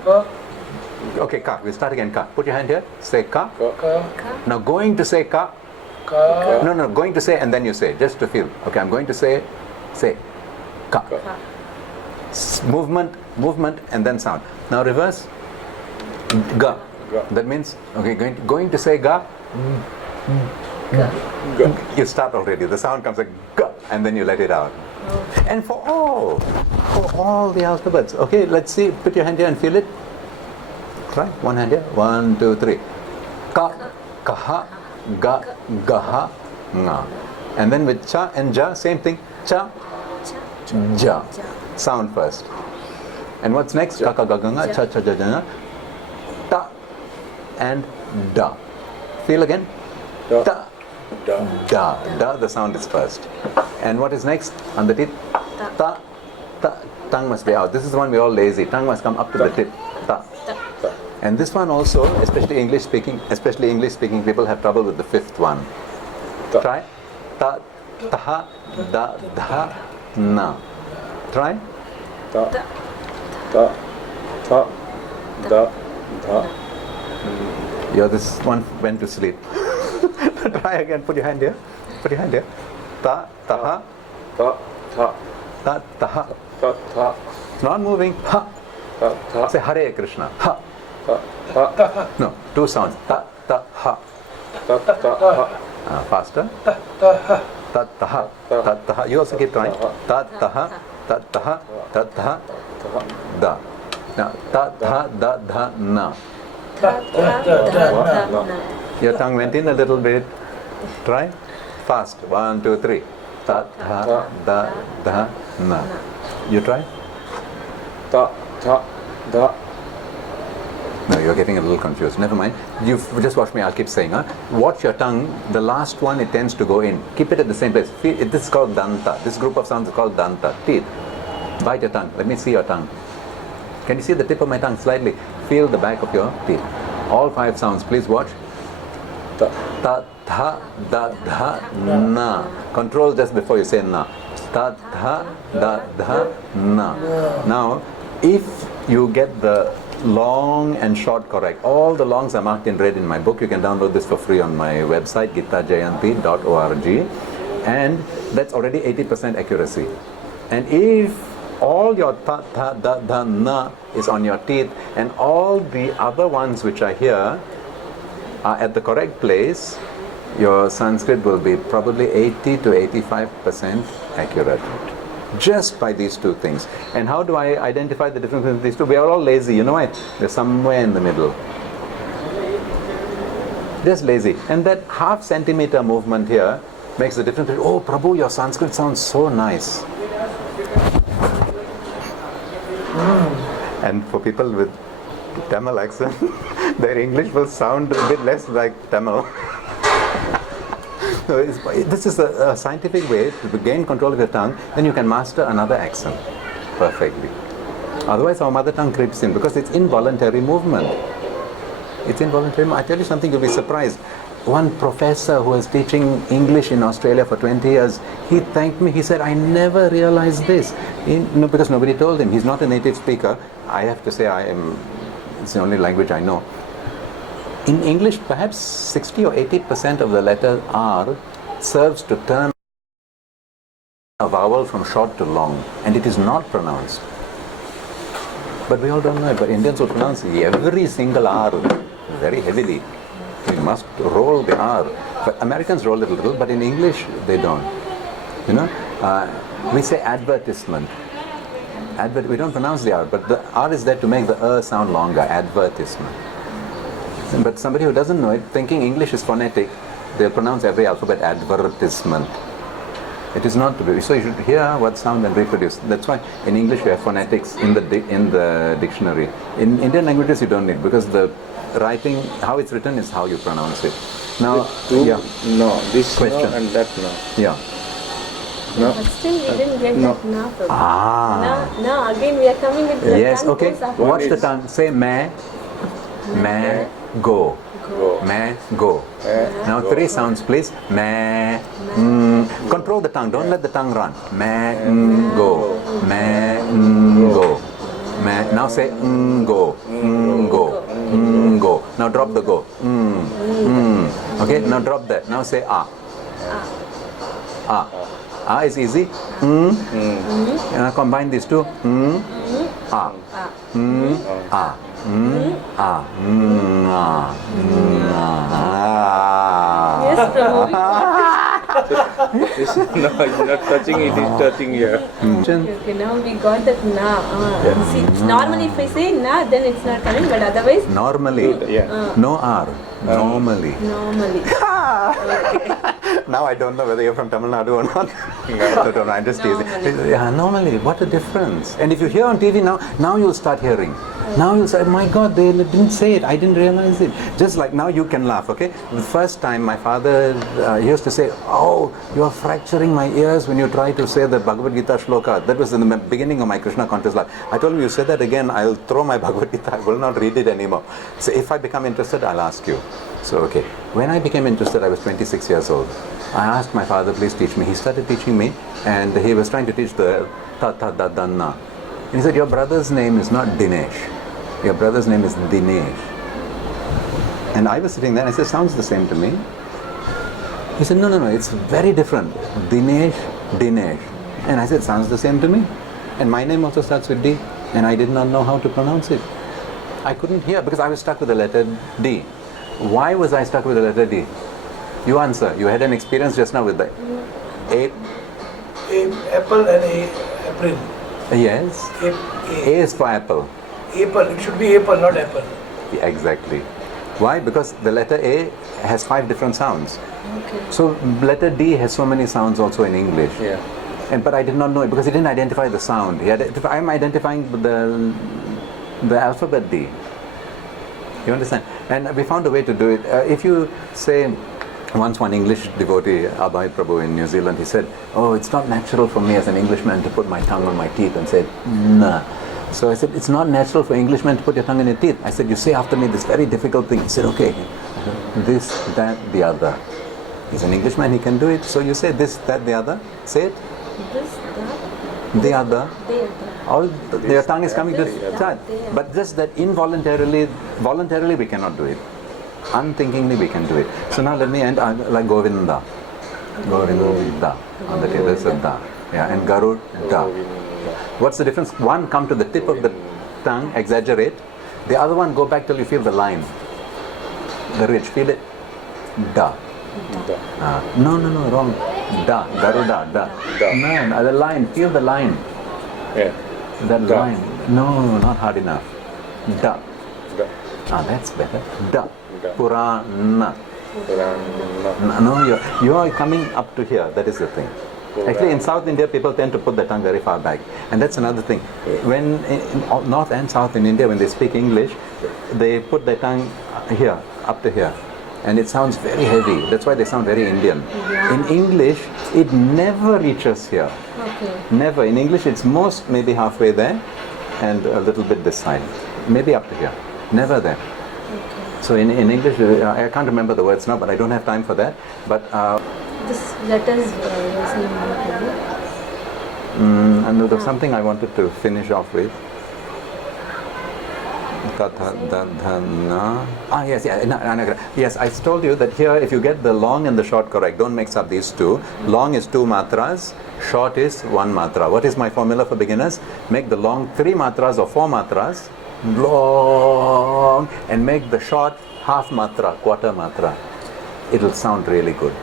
Okay, ka. We'll start again. Ka. Put your hand here. Say ka. Now going to say ka. No, going to say and then you say, just to feel. Okay, I'm going to say ka. Movement and then sound. Now reverse. Ga. That means, okay, going to say ga. You start already. The sound comes like ga, and then you let it out. And for all the alphabets. Okay, let's see. Put your hand here and feel it. Try. One hand here. 1, 2, 3. Ka, kaha, ga, gaha, nga. And then with cha and ja, same thing. Cha, ja. Sound first. And what's next? Ka, ka, ga, ga, nga, cha, cha, ja, ja, nga. Ta and da. Feel again. Ta, da. The sound is first. And what is next? On the tip. Ta. Tongue must be out. This is the one we're all lazy. Tongue must come up to the tip. Ta. And this one also, especially English speaking people have trouble with the fifth one. Try. Ta, taha, da, dha, na. Try. Ta, ta, ta, da, dha. Yeah, this one went to sleep. Try again. Put your hand here. Ta, taha. Ta, ta. Ta, taha. Ta, ta. It's not moving. Ha. Ta, ta. Say Hare Krishna. Ha. Ta, ta. No, two sounds. Ta, ta, ha. Ta, ta, ha. Faster. Ta, taha. Ta, taha. You also keep trying. Ta, taha. Ta, taha. Ta, taha. Da. Now, ta, taha, da, dha, na. Your tongue went in a little bit. Try. Fast. 1, 2, 3. Ta, ta, da, dha, na. You try. Ta, ta, da. No, you're getting a little confused. Never mind. You just watch me. I'll keep saying. Watch your tongue. The last one, it tends to go in. Keep it at the same place. This is called danta. This group of sounds is called danta. Teeth. Bite your tongue. Let me see your tongue. Can you see the tip of my tongue slightly? Feel the back of your teeth. All 5 sounds. Please watch. Ta, tha, da, dha, na. Control just before you say na. Ta, tha, da, dha, na. Now, if you get the long and short correct, all the longs are marked in red in my book. You can download this for free on my website, gitajayanti.org, and that's already 80% accuracy. And if all your ta, tha, da, dha, na is on your teeth, and all the other ones which are here are at the correct place, your Sanskrit will be probably 80 to 85% accurate. Just by these two things. And how do I identify the difference between these two? We are all lazy, you know why? We're somewhere in the middle. Just lazy. And that half centimeter movement here makes the difference. Oh, Prabhu, your Sanskrit sounds so nice. And for people with Tamil accent, their English will sound a bit less like Tamil. So this is a scientific way to gain control of your tongue, then you can master another accent perfectly. Otherwise our mother tongue creeps in because it's involuntary movement. It's involuntary. I tell you something, you'll be surprised. one professor who was teaching English in Australia for 20 years, he thanked me. He said, I never realized this. Because nobody told him. He's not a native speaker. I have to say it's the only language I know. In English, perhaps 60 or 80% of the letter R serves to turn a vowel from short to long, and it is not pronounced. But we all don't know it. But Indians will pronounce every single R very heavily. We must roll the R. But Americans roll it a little, but in English they don't. We say advertisement. We don't pronounce the R, but the R is there to make the sound longer. Advertisement. But somebody who doesn't know it, thinking English is phonetic, they'll pronounce every alphabet advertisement. It is not to be. So you should hear what sound and reproduce. That's why in English we have phonetics in the dictionary. In Indian languages you don't need, because the writing, how it's written is how you pronounce it. Now, No, this question. no and that no. Yeah. No. But still we didn't get No. that na, Prabhu. Ah. Now again we are coming with the Yes. tongue Okay. goes after. Watch the tongue. Say me, go. Go. Me, go. Now 3 sounds, please. Me, control the tongue. Don't let the tongue run. Me, go. Me, go. Me. Now say go. Go. Go. Now drop the go. Okay. Now drop that. Now say ah. Ah. Ah is easy. Combine these two. Ah. Ah. Yes, Prabhu. This is no, it's not touching, it is touching here. Okay, now we got that na. See, normally if I say na, then it's not coming, but otherwise Normally. Yeah. No R. Normally. normally. Now I don't know whether you're from Tamil Nadu or not. No, I'm just teasing. Normally. Yeah, normally. What a difference. And if you hear on TV now you'll start hearing. Now you'll say, my God, they didn't say it. I didn't realize it. Just like now you can laugh, okay? The first time my father used to say, oh, you're fracturing my ears when you try to say the Bhagavad Gita shloka. That was in the beginning of my Krishna conscious life. I told him, you say that again, I'll throw my Bhagavad Gita. I will not read it anymore. So if I become interested, I'll ask you. So, okay. When I became interested, I was 26 years old. I asked my father, please teach me. He started teaching me, and he was trying to teach the ta-ta-da-da-na. And he said, your brother's name is not Dinesh. Your brother's name is Dinesh. And I was sitting there and I said, sounds the same to me. He said, no, it's very different. Dinesh. And I said, sounds the same to me. And my name also starts with D. And I did not know how to pronounce it. I couldn't hear because I was stuck with the letter D. Why was I stuck with the letter D? You answer. You had an experience just now with the A. Apple and April. Yes. A is for apple. Apple. It should be apple, not apple. Yeah, exactly. Why? Because the letter A has 5 different sounds. Okay. So letter D has so many sounds also in English. Yeah. But I did not know it because he didn't identify the sound. I'm identifying the alphabet D. You understand? And we found a way to do it. If you say, once one English devotee, Abhay Prabhu in New Zealand, he said, oh, it's not natural for me as an Englishman to put my tongue on my teeth, and said, nah. So I said, it's not natural for Englishmen to put your tongue in your teeth. I said, you say after me this very difficult thing. He said, okay, this, that, the other. He's an Englishman, he can do it. So you say this, that, the other. Say it. This, that, The other. the other. All your tongue is coming to This, start. that. But just that voluntarily we cannot do it. Unthinkingly we can do it. So now let me end like Govinda. Govinda. On the table is a da. Yeah, and Garuda. What's the difference? One come to the tip of the tongue, exaggerate. The other one go back till you feel the line. The ridge, feel it. Da. No, wrong. Da. Garuda. Da. No, the line. Feel the line. Yeah. That Da. line. No, not hard enough. Da. Da. That's better. Da. Da. Purana. Purana. No, you are coming up to here. That is the thing. Actually, in South India, people tend to put the tongue very far back. And that's another thing. When in North and South in India, when they speak English, they put their tongue here, up to here. And it sounds very heavy. That's why they sound very Indian. Yeah. In English, it never reaches here. Okay. Never. In English, it's most maybe halfway there and a little bit this side. Maybe up to here. Never there. Okay. So in English, I can't remember the words now, but I don't have time for that. But This letters you're saying. and there was something I wanted to finish off with. Yes, yes. I told you that here, if you get the long and the short correct, don't mix up these two. Long is 2 matras, short is 1 matra. What is my formula for beginners? Make the long 3 matras or 4 matras, long, and make the short half matra, quarter matra. It'll sound really good.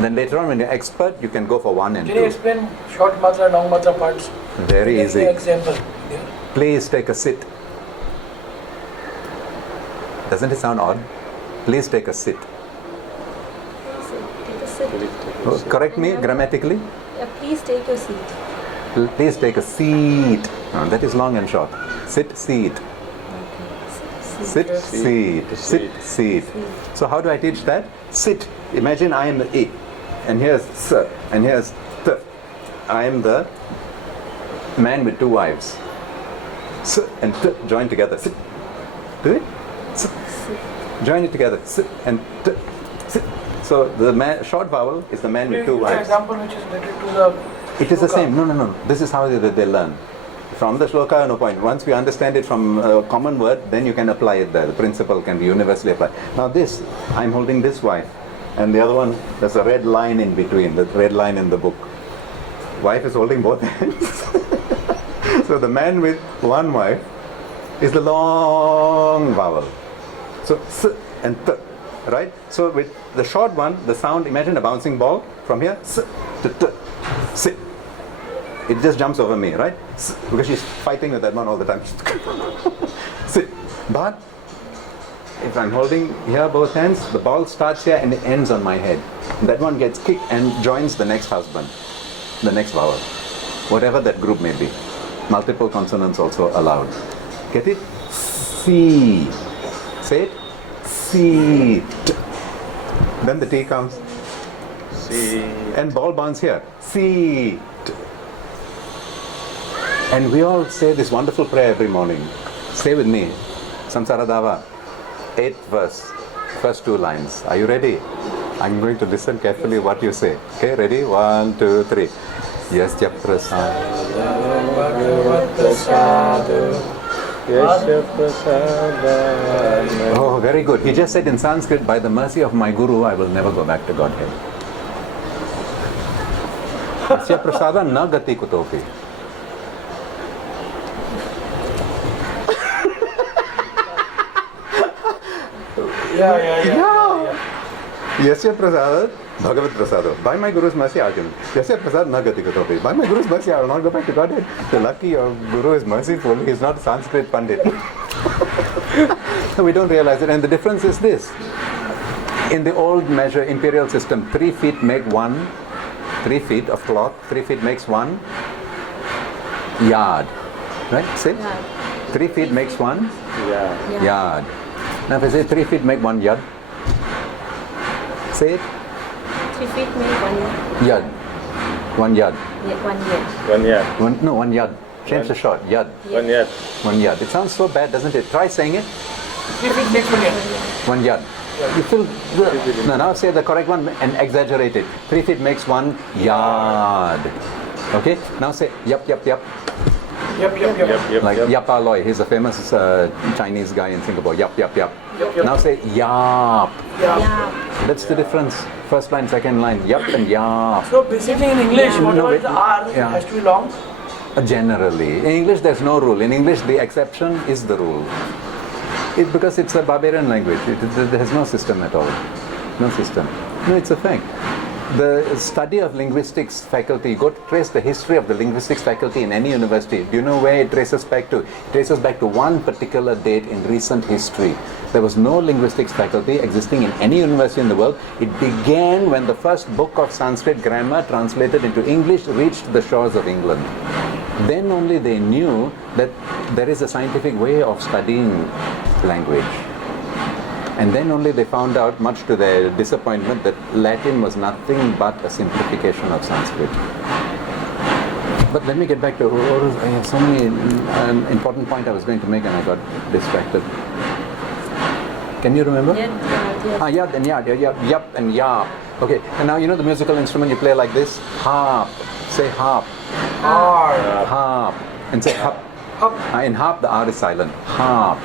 Then later on, when you're expert, you can go for 1 and 2. Can you explain short matra, long matra parts? Very Give easy. me an example. Yeah. Please take a sit. Doesn't it sound odd? Please take a sit. Take a sit. Correct me grammatically. Yeah, please take your seat. Please take a seat. That is long and short. Sit, seat. Sit, seat. Sit, seat. So how do I teach that? Sit. Imagine I am the E. And here's S. And here's T. I am the man with 2 wives. S and T join together. Sit. Do it. S. Join it together. S and T. Sit. So the short vowel is the man with 2 An wives. example which is related to the It is the shloka. same. No. This is how they learn. From the shloka, no point. Once we understand it from a common word, then you can apply it there. The principle can be universally applied. Now this, I'm holding this wife. And the other one, there's a red line in between, the red line in the book. Wife is holding both hands. So the man with 1 wife is the long vowel. So S and T, right? So with the short one, the sound, imagine a bouncing ball from here, S to T, sit. It just jumps over me, right? S, because she's fighting with that one all the time. Sit. But if I'm holding here both hands, the ball starts here and it ends on my head. That one gets kicked and joins the next husband, the next vowel, whatever that group may be. Multiple consonants also allowed. Get it? See. Say it. Seat. Then the T comes. See. And ball bounce here. Seat. And we all say this wonderful prayer every morning. Say with me. Samsaradava. 8th verse. First 2 lines. Are you ready? I'm going to listen carefully what you say. Okay, ready? 1, 2, 3. Yasya prasad. Oh, very good. He just said in Sanskrit, by the mercy of my Guru, I will never go back to Godhead. Yasya prasada na gati kutopi. Yeah. Yasya prasada Bhagavat prasada. By my Guru's mercy, Arjun. Yasya prasad na gati kutopi. By my Guru's mercy, I will not go back to Godhead. So lucky your Guru is merciful. He is not Sanskrit Pandit. So we don't realize it. And the difference is this. In the old measure imperial system, 3 feet make 1. 3 feet of cloth. 3 feet makes 1 yard. Right? Say? 3 feet makes 1 Yeah. yard. Now if I say 3 feet make 1 yard. Say it. 3 feet make 1 Yard. 1 yard. yeah, 1 year. 1 year. 1 yard. Change the short. Yard. 1 year. 1 yard. It sounds so bad, doesn't it? Try saying it. 3 feet makes 1 year. 1 yard. You feel the, no, now say the correct one and exaggerate it. 3 feet makes 1 yard. Okay? Now say yup. Yep. Yep. Like Yapa Loy. He's a famous Chinese guy in Singapore. Yup. Yep. Now say yap. Yeah. That's the difference. First line, second line. Yup and yap. So basically in English, whatever is the R Yeah. has to be long. Generally. In English, there's no rule. In English, the exception is the rule. Because it's a barbarian language. It has no system at all. No system. No, it's a fact. The study of linguistics faculty, go trace the history of the linguistics faculty in any university. Do you know where it traces back to? It traces back to one particular date in recent history. There was no linguistics faculty existing in any university in the world. It began when the first book of Sanskrit grammar translated into English reached the shores of England. Then only they knew that there is a scientific way of studying language. And then only they found out, much to their disappointment, that Latin was nothing but a simplification of Sanskrit. But let me get back to, I have so many important point I was going to make and I got distracted. Can you remember? Yad, Yad and yad, yap and yap. Okay, and now you know the musical instrument you play like this? Harp. Say harp. Harp. And say harp. In harp the R is silent. Harp.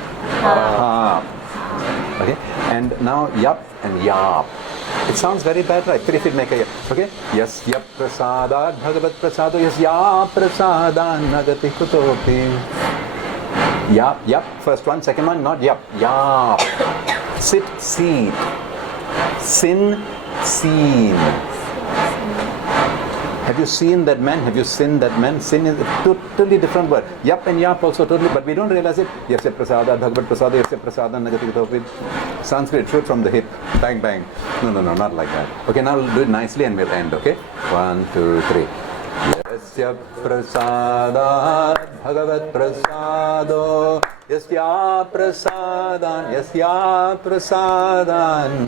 Harp. Okay, and now yap and yap. It sounds very bad, right? 3 feet make a yap. Okay? Yes, yap prasada, bhagavat prasado, yes, yap prasada, nagati kutopi. Yap, yap. First one, second one, not yap. Yap. Sit, seat. Sin, seen. Have you seen that man? Have you sinned that man? Sin is a totally different word. Yap and yap also totally, but we don't realize it. Yasya prasada, bhagavat prasada, yasya prasada, nagati kutopi. Sanskrit, shoot from the hip. Bang, bang. No, not like that. Okay, now we'll do it nicely and we'll end, okay? 1, 2, 3. Yasya prasada, bhagavat prasado, yasya prasada,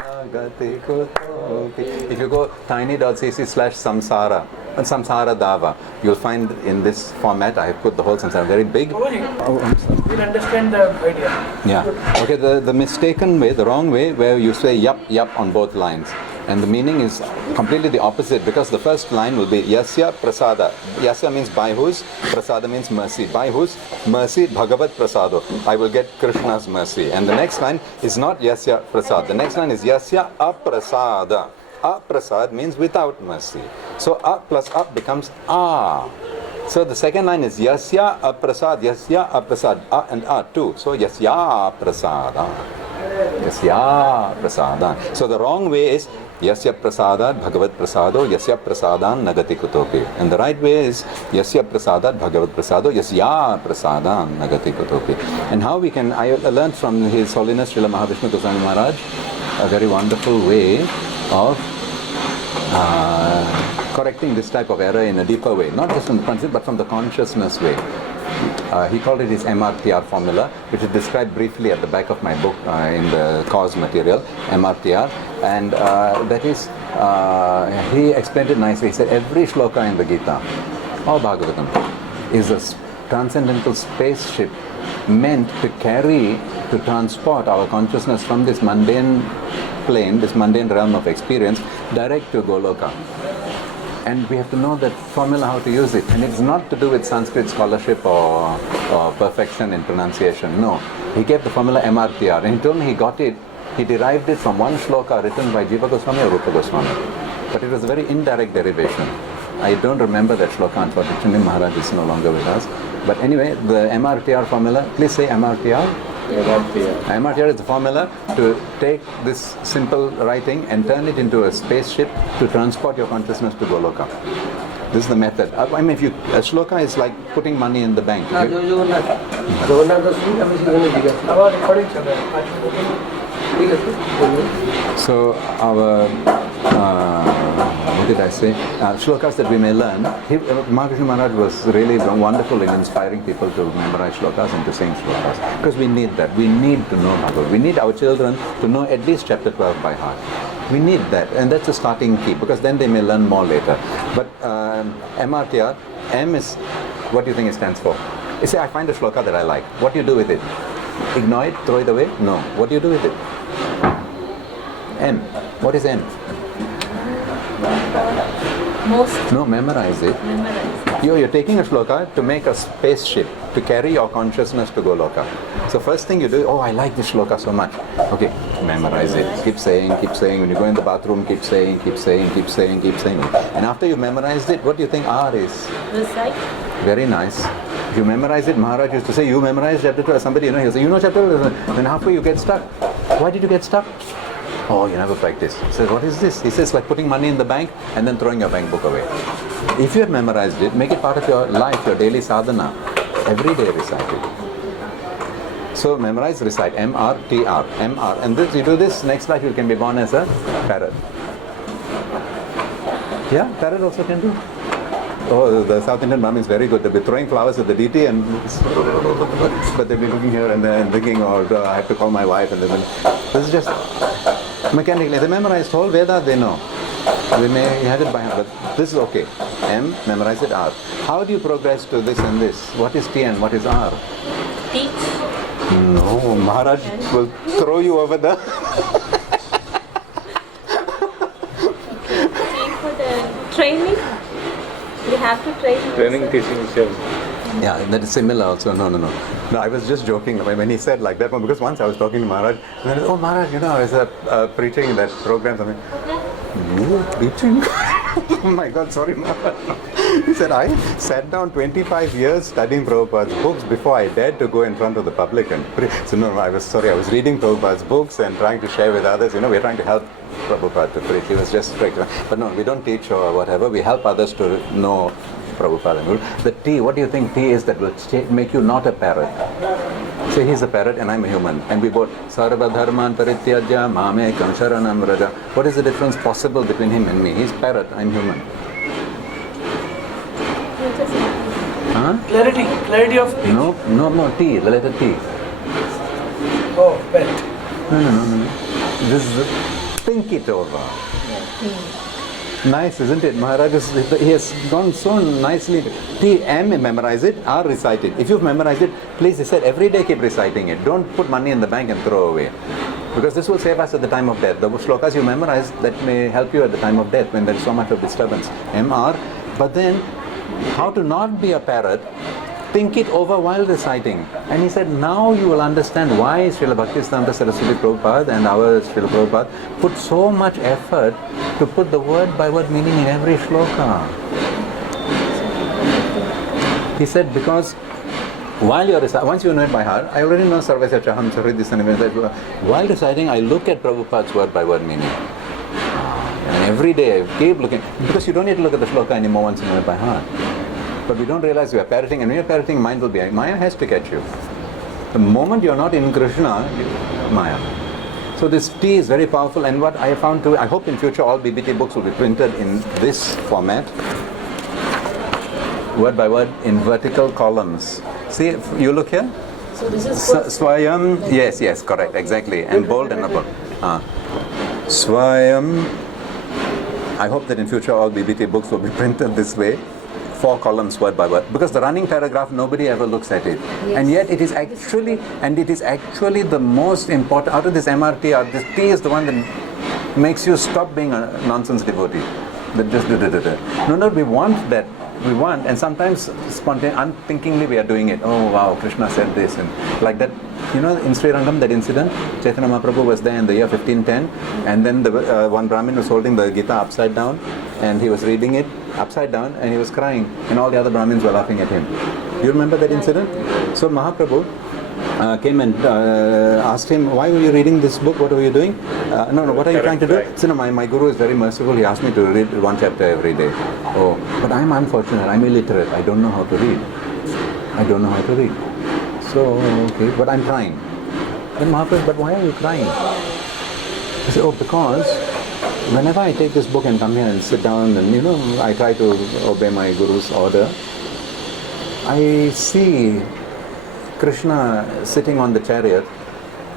nagati kutopi. If you go tiny.cc/samsara, and Samsara Dava, you'll find in this format, I have put the whole samsara very big. We'll understand the idea. Yeah. Okay, the mistaken way, the wrong way, where you say yap, yap on both lines. And the meaning is completely the opposite, because the first line will be Yasya Prasada. Yasya means by whose, Prasada means mercy. By whose? Mercy, Bhagavat Prasado. I will get Krishna's mercy. And the next line is not Yasya Prasad. The next line is Yasya Aprasada. Aprasad means without mercy. So A plus A becomes A. So the second line is Yasya Aprasad, Yasya Aprasad, A and A too. So Yasya Prasada. Yasya Prasada. So the wrong way is Yasya Prasada, Bhagavat Prasado, Yasya Prasadan, Nagati Kutopi. And the right way is Yasya Prasada, Bhagavat Prasado, Yasya Prasadan, Nagati Kutopi. And how we can, I learned from His Holiness Srila Mahavishnu Goswami Maharaj a very wonderful way of correcting this type of error in a deeper way, not just from the concept but from the consciousness way. He called it his MRTR formula, which is described briefly at the back of my book in the cause material, MRTR, and that is, he explained it nicely. He said every shloka in the Gita or Bhagavatam is a transcendental spaceship meant to carry, to transport our consciousness from this mundane plane, this mundane realm of experience, direct to Goloka. And we have to know that formula, how to use it. And it's not to do with Sanskrit scholarship or perfection in pronunciation. No. He gave the formula MRTR, and he told me he got it, he derived it from one shloka written by Jiva Goswami or Rupa Goswami. But it was a very indirect derivation. I don't remember that shloka, unfortunately. Maharaj is no longer with us. But anyway, the MRTR formula, please say MRTR. MRTR is the formula to take this simple writing and turn it into a spaceship to transport your consciousness to Goloka. This is the method. I mean, if you, a shloka is like putting money in the bank. Our recording chal raha hai. So our, what did I say? Shlokas that we may learn. Mahavishnu Maharaj was really wonderful in inspiring people to memorize shlokas and to sing shlokas. Because we need that. We need to know Bhagavad. We need our children to know at least chapter 12 by heart. We need that, and that's a starting key, because then they may learn more later. But MRTR, M is, what do you think it stands for? You say, I find a shloka that I like. What do you do with it? Ignore it? Throw it away? No. What do you do with it? M. What is M? Most. No, memorize it. Memorize. You're taking a shloka to make a spaceship, to carry your consciousness to Goloka. So first thing you do, oh, I like this shloka so much. Okay, memorize it. Keep saying, keep saying. When you go in the bathroom, keep saying, keep saying, keep saying, keep saying. And after you memorized it, what do you think R is? Recite. Very nice. If you memorize it, Maharaj used to say, you memorize chapter 12. Somebody, he'll say, you know chapter 12. Then halfway you get stuck. Why did you get stuck? Oh, you never practice. He says, what is this? He says, like putting money in the bank and then throwing your bank book away. If you have memorized it, make it part of your life, your daily sadhana. Every day recite it. So memorize, recite, M-R-T-R, M-R. And this, you do this, next life you can be born as a parrot. Yeah, parrot also can do. Oh, the South Indian Brahmin is very good. They'll be throwing flowers at the deity, and but they'll be looking here and there and thinking, oh, I have to call my wife. And this is just mechanically. They memorized whole Veda, they know. They may have it by heart, but this is okay. M, memorize it, R. How do you progress to this and this? What is T and what is R? Teach. No, Maharaj will throw you over the... For the training, we have to train. Training ourselves. teaching self. Yeah, that is similar also. No. No, I was just joking when he said like that one, because once I was talking to Maharaj, and then, oh Maharaj, I was preaching that program. Something. You preaching? Oh my God, sorry Maharaj. He said, I sat down 25 years studying Prabhupada's books before I dared to go in front of the public and preach. So no, I was reading Prabhupada's books and trying to share with others. We're trying to help Prabhupada to preach. He was just strict. But no, we don't teach or whatever. We help others to know Prabhupada. The T, what do you think T is that will make you not a parrot? Say he's a parrot and I'm a human. And we both, Sarva Dharman Parityajya Mamekam Sharanam Raja. What is the difference possible between him and me? He's parrot, I'm human. Huh? Clarity of speech. No, T, the letter T. Oh, pet. No. This is think it over. Nice, isn't it? Maharaj, he has gone so nicely. T, M, memorize it, R, recite it. If you've memorized it, please, he said, every day keep reciting it. Don't put money in the bank and throw away. Because this will save us at the time of death. The shlokas you memorize, that may help you at the time of death when there is so much of disturbance. M, R. But then, how to not be a parrot, think it over while reciting. And he said, now you will understand why Srila Bhaktisiddhanta Saraswati Prabhupada and our Srila Prabhupada put so much effort to put the word by word meaning in every shloka. He said, because while you're reciting, once you know it by heart, I already know Sarvasya Chaham Charidhi Sanivena. While reciting, I look at Prabhupada's word by word meaning. And every day I keep looking, because you don't need to look at the shloka anymore once you know it by heart. But we don't realize we are parroting, and when you're parroting, mind will be, Maya has to catch you. The moment you're not in Krishna, Maya. So this T is very powerful, and what I found too, I hope in future all BBT books will be printed in this format, word by word in vertical columns. See, you look here? So this is Swayam, yes, correct, exactly, and bold and above. Swayam. I hope that in future all BBT books will be printed this way. 4 columns word by word, because the running paragraph nobody ever looks at it, and yet it is actually the most important out of this MRT. This T is the one that makes you stop being a nonsense devotee. That just no, we want that. We want, and sometimes unthinkingly we are doing it. Oh wow, Krishna said this, and like that. In Sri Rangam, that incident, Chaitanya Mahaprabhu was there in the year 1510, and then the one Brahmin was holding the Gita upside down, and he was reading it upside down, and he was crying, and all the other Brahmins were laughing at him. Do you remember that incident? So Mahaprabhu came and asked him, why were you reading this book? What were you doing? No, what are you trying to do? So my guru is very merciful. He asked me to read 1 chapter every day. Oh, but I'm unfortunate. I'm illiterate. I don't know how to read. So, okay, but I'm trying. Then Mahaprabhu, but why are you crying? I said, because whenever I take this book and come here and sit down and, I try to obey my guru's order, I see Krishna sitting on the chariot,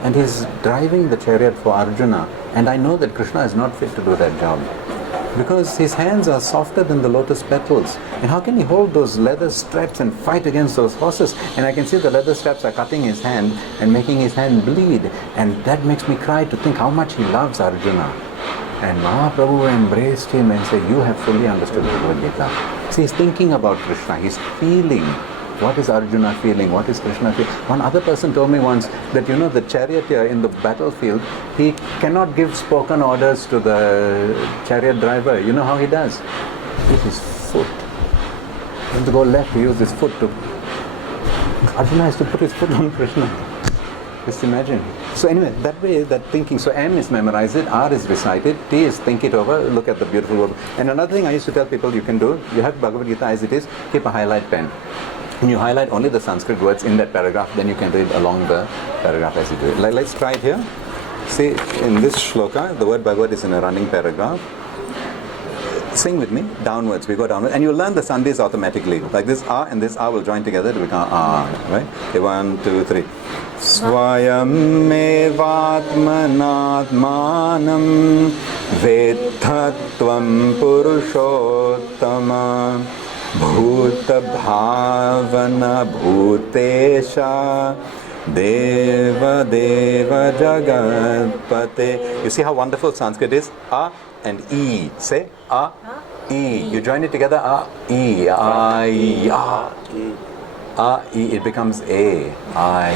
and he's driving the chariot for Arjuna, and I know that Krishna is not fit to do that job, because his hands are softer than the lotus petals, and how can he hold those leather straps and fight against those horses? And I can see the leather straps are cutting his hand and making his hand bleed, and that makes me cry to think how much he loves Arjuna. And Mahaprabhu embraced him and said, you have fully understood Bhagavad Gita. See, he's thinking about Krishna, he's feeling. What is Arjuna feeling? What is Krishna feeling? One other person told me once that, the charioteer in the battlefield, he cannot give spoken orders to the chariot driver. You know how he does? With his foot. When to go left, he uses his foot to... Arjuna has to put his foot on Krishna. Just imagine. So anyway, that way, that thinking. So M is memorize it, R is recite it, T is think it over, look at the beautiful word. And another thing I used to tell people you can do, you have Bhagavad Gita as it is, keep a highlight pen. And you highlight only the Sanskrit words in that paragraph, then you can read along the paragraph as you do it. Let's try it here. See, in this shloka, the word by word is in a running paragraph. Sing with me, downwards, we go downwards, and you learn the sandhis automatically. Like this A and this A will join together to become A, right? Okay, 1, 2, 3. Swayam evatmanatmanam vedhatvam purushottama bhuta bhavana bhutesha Deva Deva Jaganpate. You see how wonderful Sanskrit is? A and E. Say A, E. You join it together. A, E. I, E. A, E. It becomes A. I,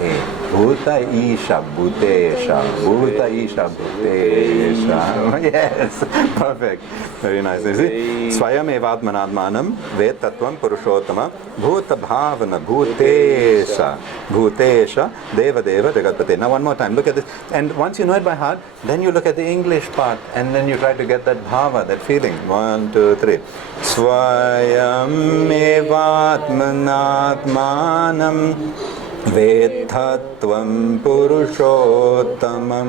A. Bhuta Isha Bhutesha. Bhuta Isha Bhutesha. Yes. Perfect. Very nice. You see? Swayam evatmanatmanam ved tattvam purushottama bhuta bhavana bhutesha. Bhutesha Deva Deva Jagatpate. Now one more time. Look at this. And once you know it by heart, then you look at the English part and then you try to get that bhava, that feeling. 1, 2, 3. Swayam evatmanatmanam Vedhatvam Purushottamam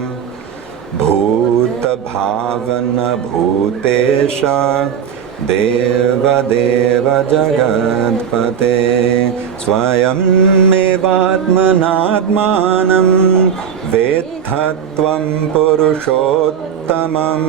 Bhuta Bhavana Bhutesha Deva Deva Jagatpate Swayam Evatmanatmanam Vedhatvam Purushottamam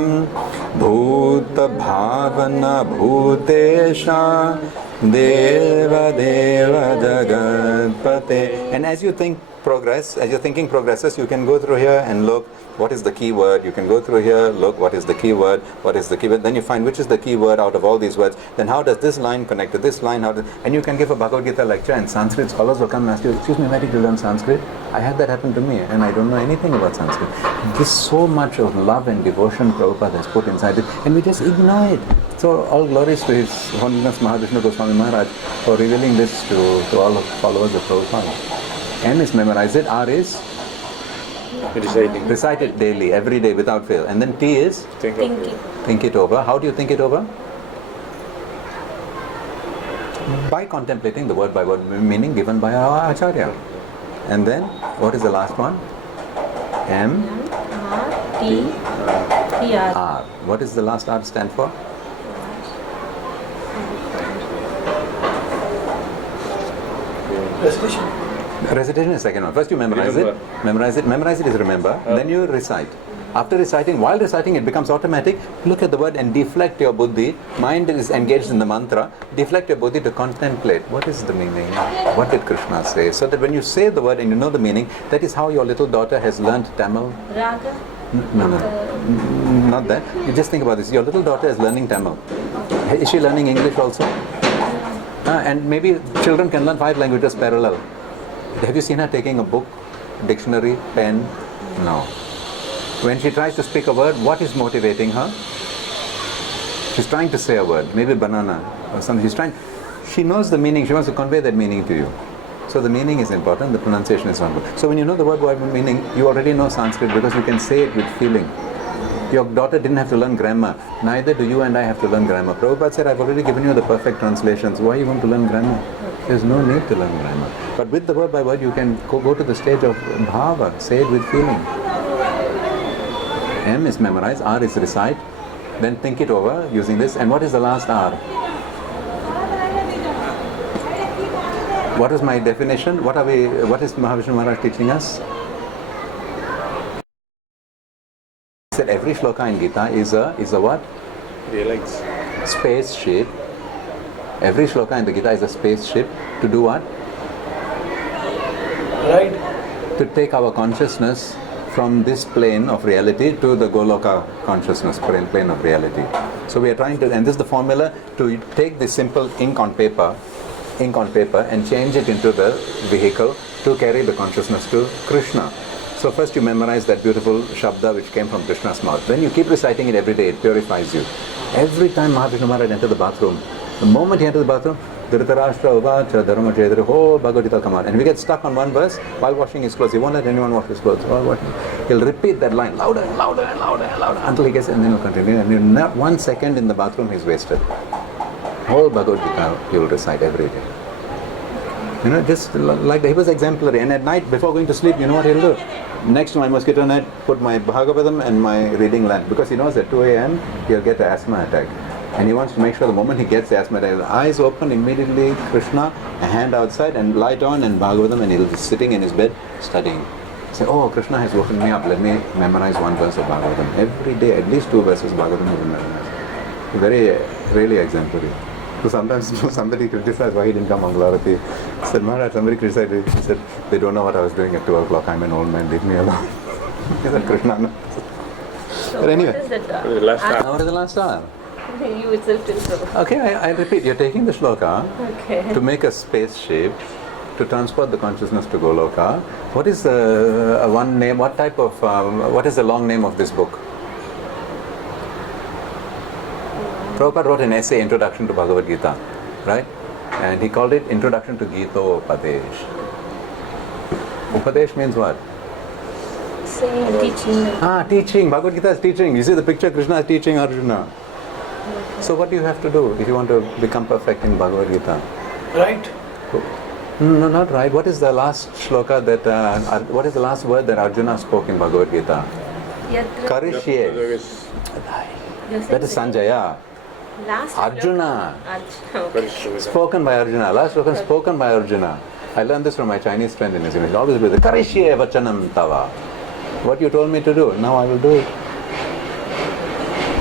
Bhuta Bhavana Bhutesha Deva Deva Jagatpate. And as you think progress, as your thinking progresses, you can go through here and look what is the key word. You can go through here, look what is the key word, what is the key word. Then you find which is the key word out of all these words. Then how does this line connect to this line? And you can give a Bhagavad Gita lecture and Sanskrit scholars will come and ask you, excuse me, where did you learn Sanskrit? I had that happen to me and I don't know anything about Sanskrit. There's so much of love and devotion Prabhupada has put inside it and we just ignore it. So all glories to His Holiness Mahavishnu Goswami Maharaj for revealing this to all of followers of Prabhupada. M is memorize it, R is Reciting. recite it daily, every day without fail. And then T is think it over. How do you think it over? By contemplating the word by word meaning given by our Acharya. And then what is the last one? M T R. R. What does the last R stand for? Recitation. Recitation is second one. First you memorize Remember. it. Memorize it is remember. Then you recite. After reciting, while reciting it becomes automatic. Look at the word and deflect your buddhi. Mind is engaged in the mantra. Deflect your buddhi to contemplate. What is the meaning? What did Krishna say? So that when you say the word and you know the meaning, that is how your little daughter has learnt Tamil. Raga. No, not that. You just think about this. Your little daughter is learning Tamil. Is she learning English also? And maybe children can learn 5 languages parallel. Have you seen her taking a book, dictionary, pen? No. When she tries to speak a word, what is motivating her? She's trying to say a word, maybe banana or something. She knows the meaning, she wants to convey that meaning to you. So the meaning is important, the pronunciation is not good. So when you know the word meaning, you already know Sanskrit because you can say it with feeling. Your daughter didn't have to learn grammar. Neither do you and I have to learn grammar. Prabhupada said, I've already given you the perfect translations. Why you want to learn grammar? There's no need to learn grammar. But with the word by word, you can go to the stage of bhava, say it with feeling. M is memorize, R is recite, then think it over using this. And what is the last R? What is my definition? What is Mahavishnu Maharaj teaching us? He said every shloka in Gita is a what? Realize. Spaceship. Every shloka in the Gita is a spaceship to do what? Right. To take our consciousness from this plane of reality to the Goloka consciousness plane of reality. So we are trying to, and this is the formula to take this simple ink on paper and change it into the vehicle to carry the consciousness to Krishna. So first you memorize that beautiful Shabda which came from Krishna's mouth. Then you keep reciting it every day, it purifies you. Every time Mahavishnu Maharaj entered the bathroom, the moment he entered the bathroom, Dhritarashtra Uvacha Dharma Jayadri, whole Bhagavad Gita come out. And we get stuck on one verse while washing his clothes. He won't let anyone wash his clothes. He'll repeat that line louder and louder and louder and louder until he gets, and then he'll continue. And in not 1 second in the bathroom he's wasted. Whole Bhagavad Gita he'll recite every day. You know, just like he was exemplary. And at night, before going to sleep, you know what he'll do? Next to my mosquito net, put my Bhagavatam and my reading lamp, because he knows at 2 a.m. he'll get an asthma attack. And he wants to make sure the moment he gets the asthma attack, eyes open, immediately Krishna, a hand outside, and light on, and Bhagavatam, and he'll be sitting in his bed studying. Say, oh, Krishna has woken me up, let me memorize 1 verse of Bhagavatam. Every day, at least 2 verses of Bhagavatam he will memorize. Very, really exemplary. So sometimes somebody criticized why he didn't come on Mangalarati. He said, Maharaj, somebody criticized it. He said, They don't know what I was doing at 12 o'clock. I'm an old man, leave me alone. Krishna. No. So But anyway. what is that? The last time. Now what is the last hour? You itself tell so. Okay, I repeat, you're taking the shloka Okay. to make a space shape, to transport the consciousness to Goloka. What is the one name, what is the long name of this book? Prabhupada wrote an essay, Introduction to Bhagavad Gita, right? And he called it Introduction to Gita Upadesh. Upadesh means what? Saying, teaching. Teaching. Bhagavad Gita is teaching. You see the picture, Krishna is teaching Arjuna. So what do you have to do if you want to become perfect in Bhagavad Gita? Right? No, not right. What is the last shloka what is the last word that Arjuna spoke in Bhagavad Gita? Yatra. Karishye. That is Sanjaya. Last Arjuna. Arjuna. Okay. Spoken by Arjuna. Last shloka spoken by Arjuna. I learned this from my Chinese friend in his image. Always with the Karishye vachanam tava. What you told me to do, now I will do it.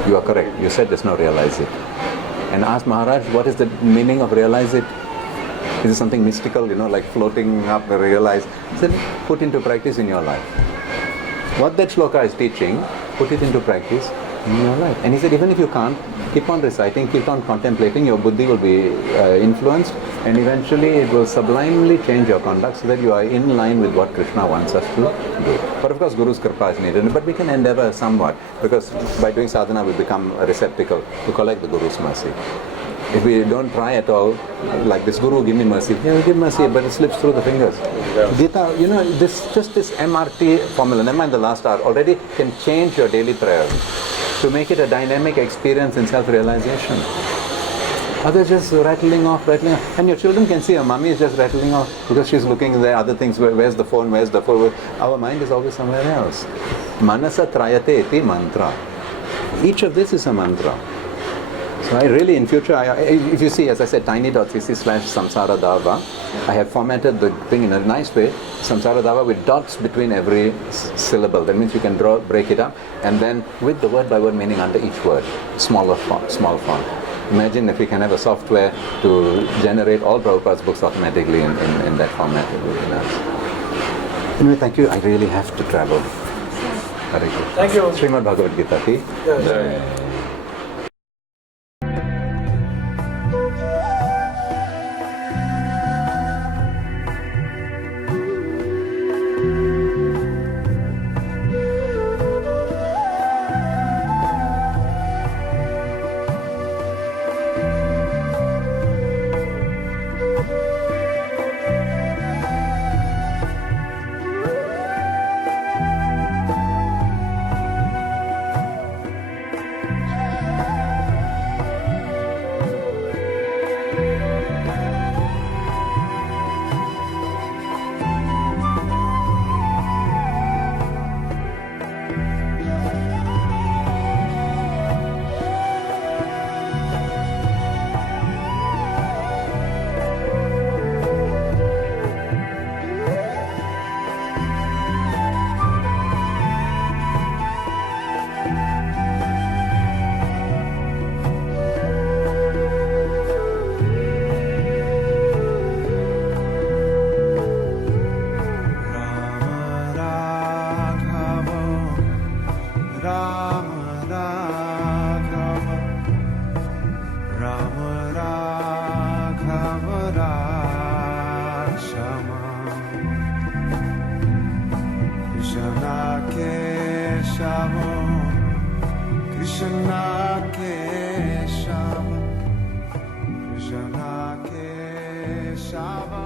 You are correct. You said just now realize it. And ask Maharaj, what is the meaning of realize it? Is it something mystical, like floating up, realize? He said, put into practice in your life. What that shloka is teaching, put it into practice in your life. And he said, even if you can't, keep on reciting, keep on contemplating, your buddhi will be influenced, and eventually it will sublimely change your conduct so that you are in line with what Krishna wants us to do. But of course, Guru's kripa is needed. But we can endeavor somewhat, because by doing sadhana, we become a receptacle to collect the Guru's mercy. If we don't try at all, like this Guru, give me mercy. He will give mercy, but it slips through the fingers. Gita, this MRT formula, never mind the last hour, already can change your daily prayer to make it a dynamic experience in self-realization. Others just rattling off. And your children can see your mommy is just rattling off because she's looking at other things. Where's the phone? Our mind is always somewhere else. Manasa trayate iti mantra. Each of this is a mantra. So I really, in future, if you see, as I said, tiny.cc/samsaradava, I have formatted the thing in a nice way, samsaradava with dots between every syllable. That means you can break it up, and then with the word-by-word meaning under each word, small font. Imagine if we can have a software to generate all Prabhupada's books automatically in that format. It would be nice. Anyway, thank you. I really have to travel. Hare Krishna. Thank you. Srimad Bhagavad Gita. Ki? Yes. Krishna Kesava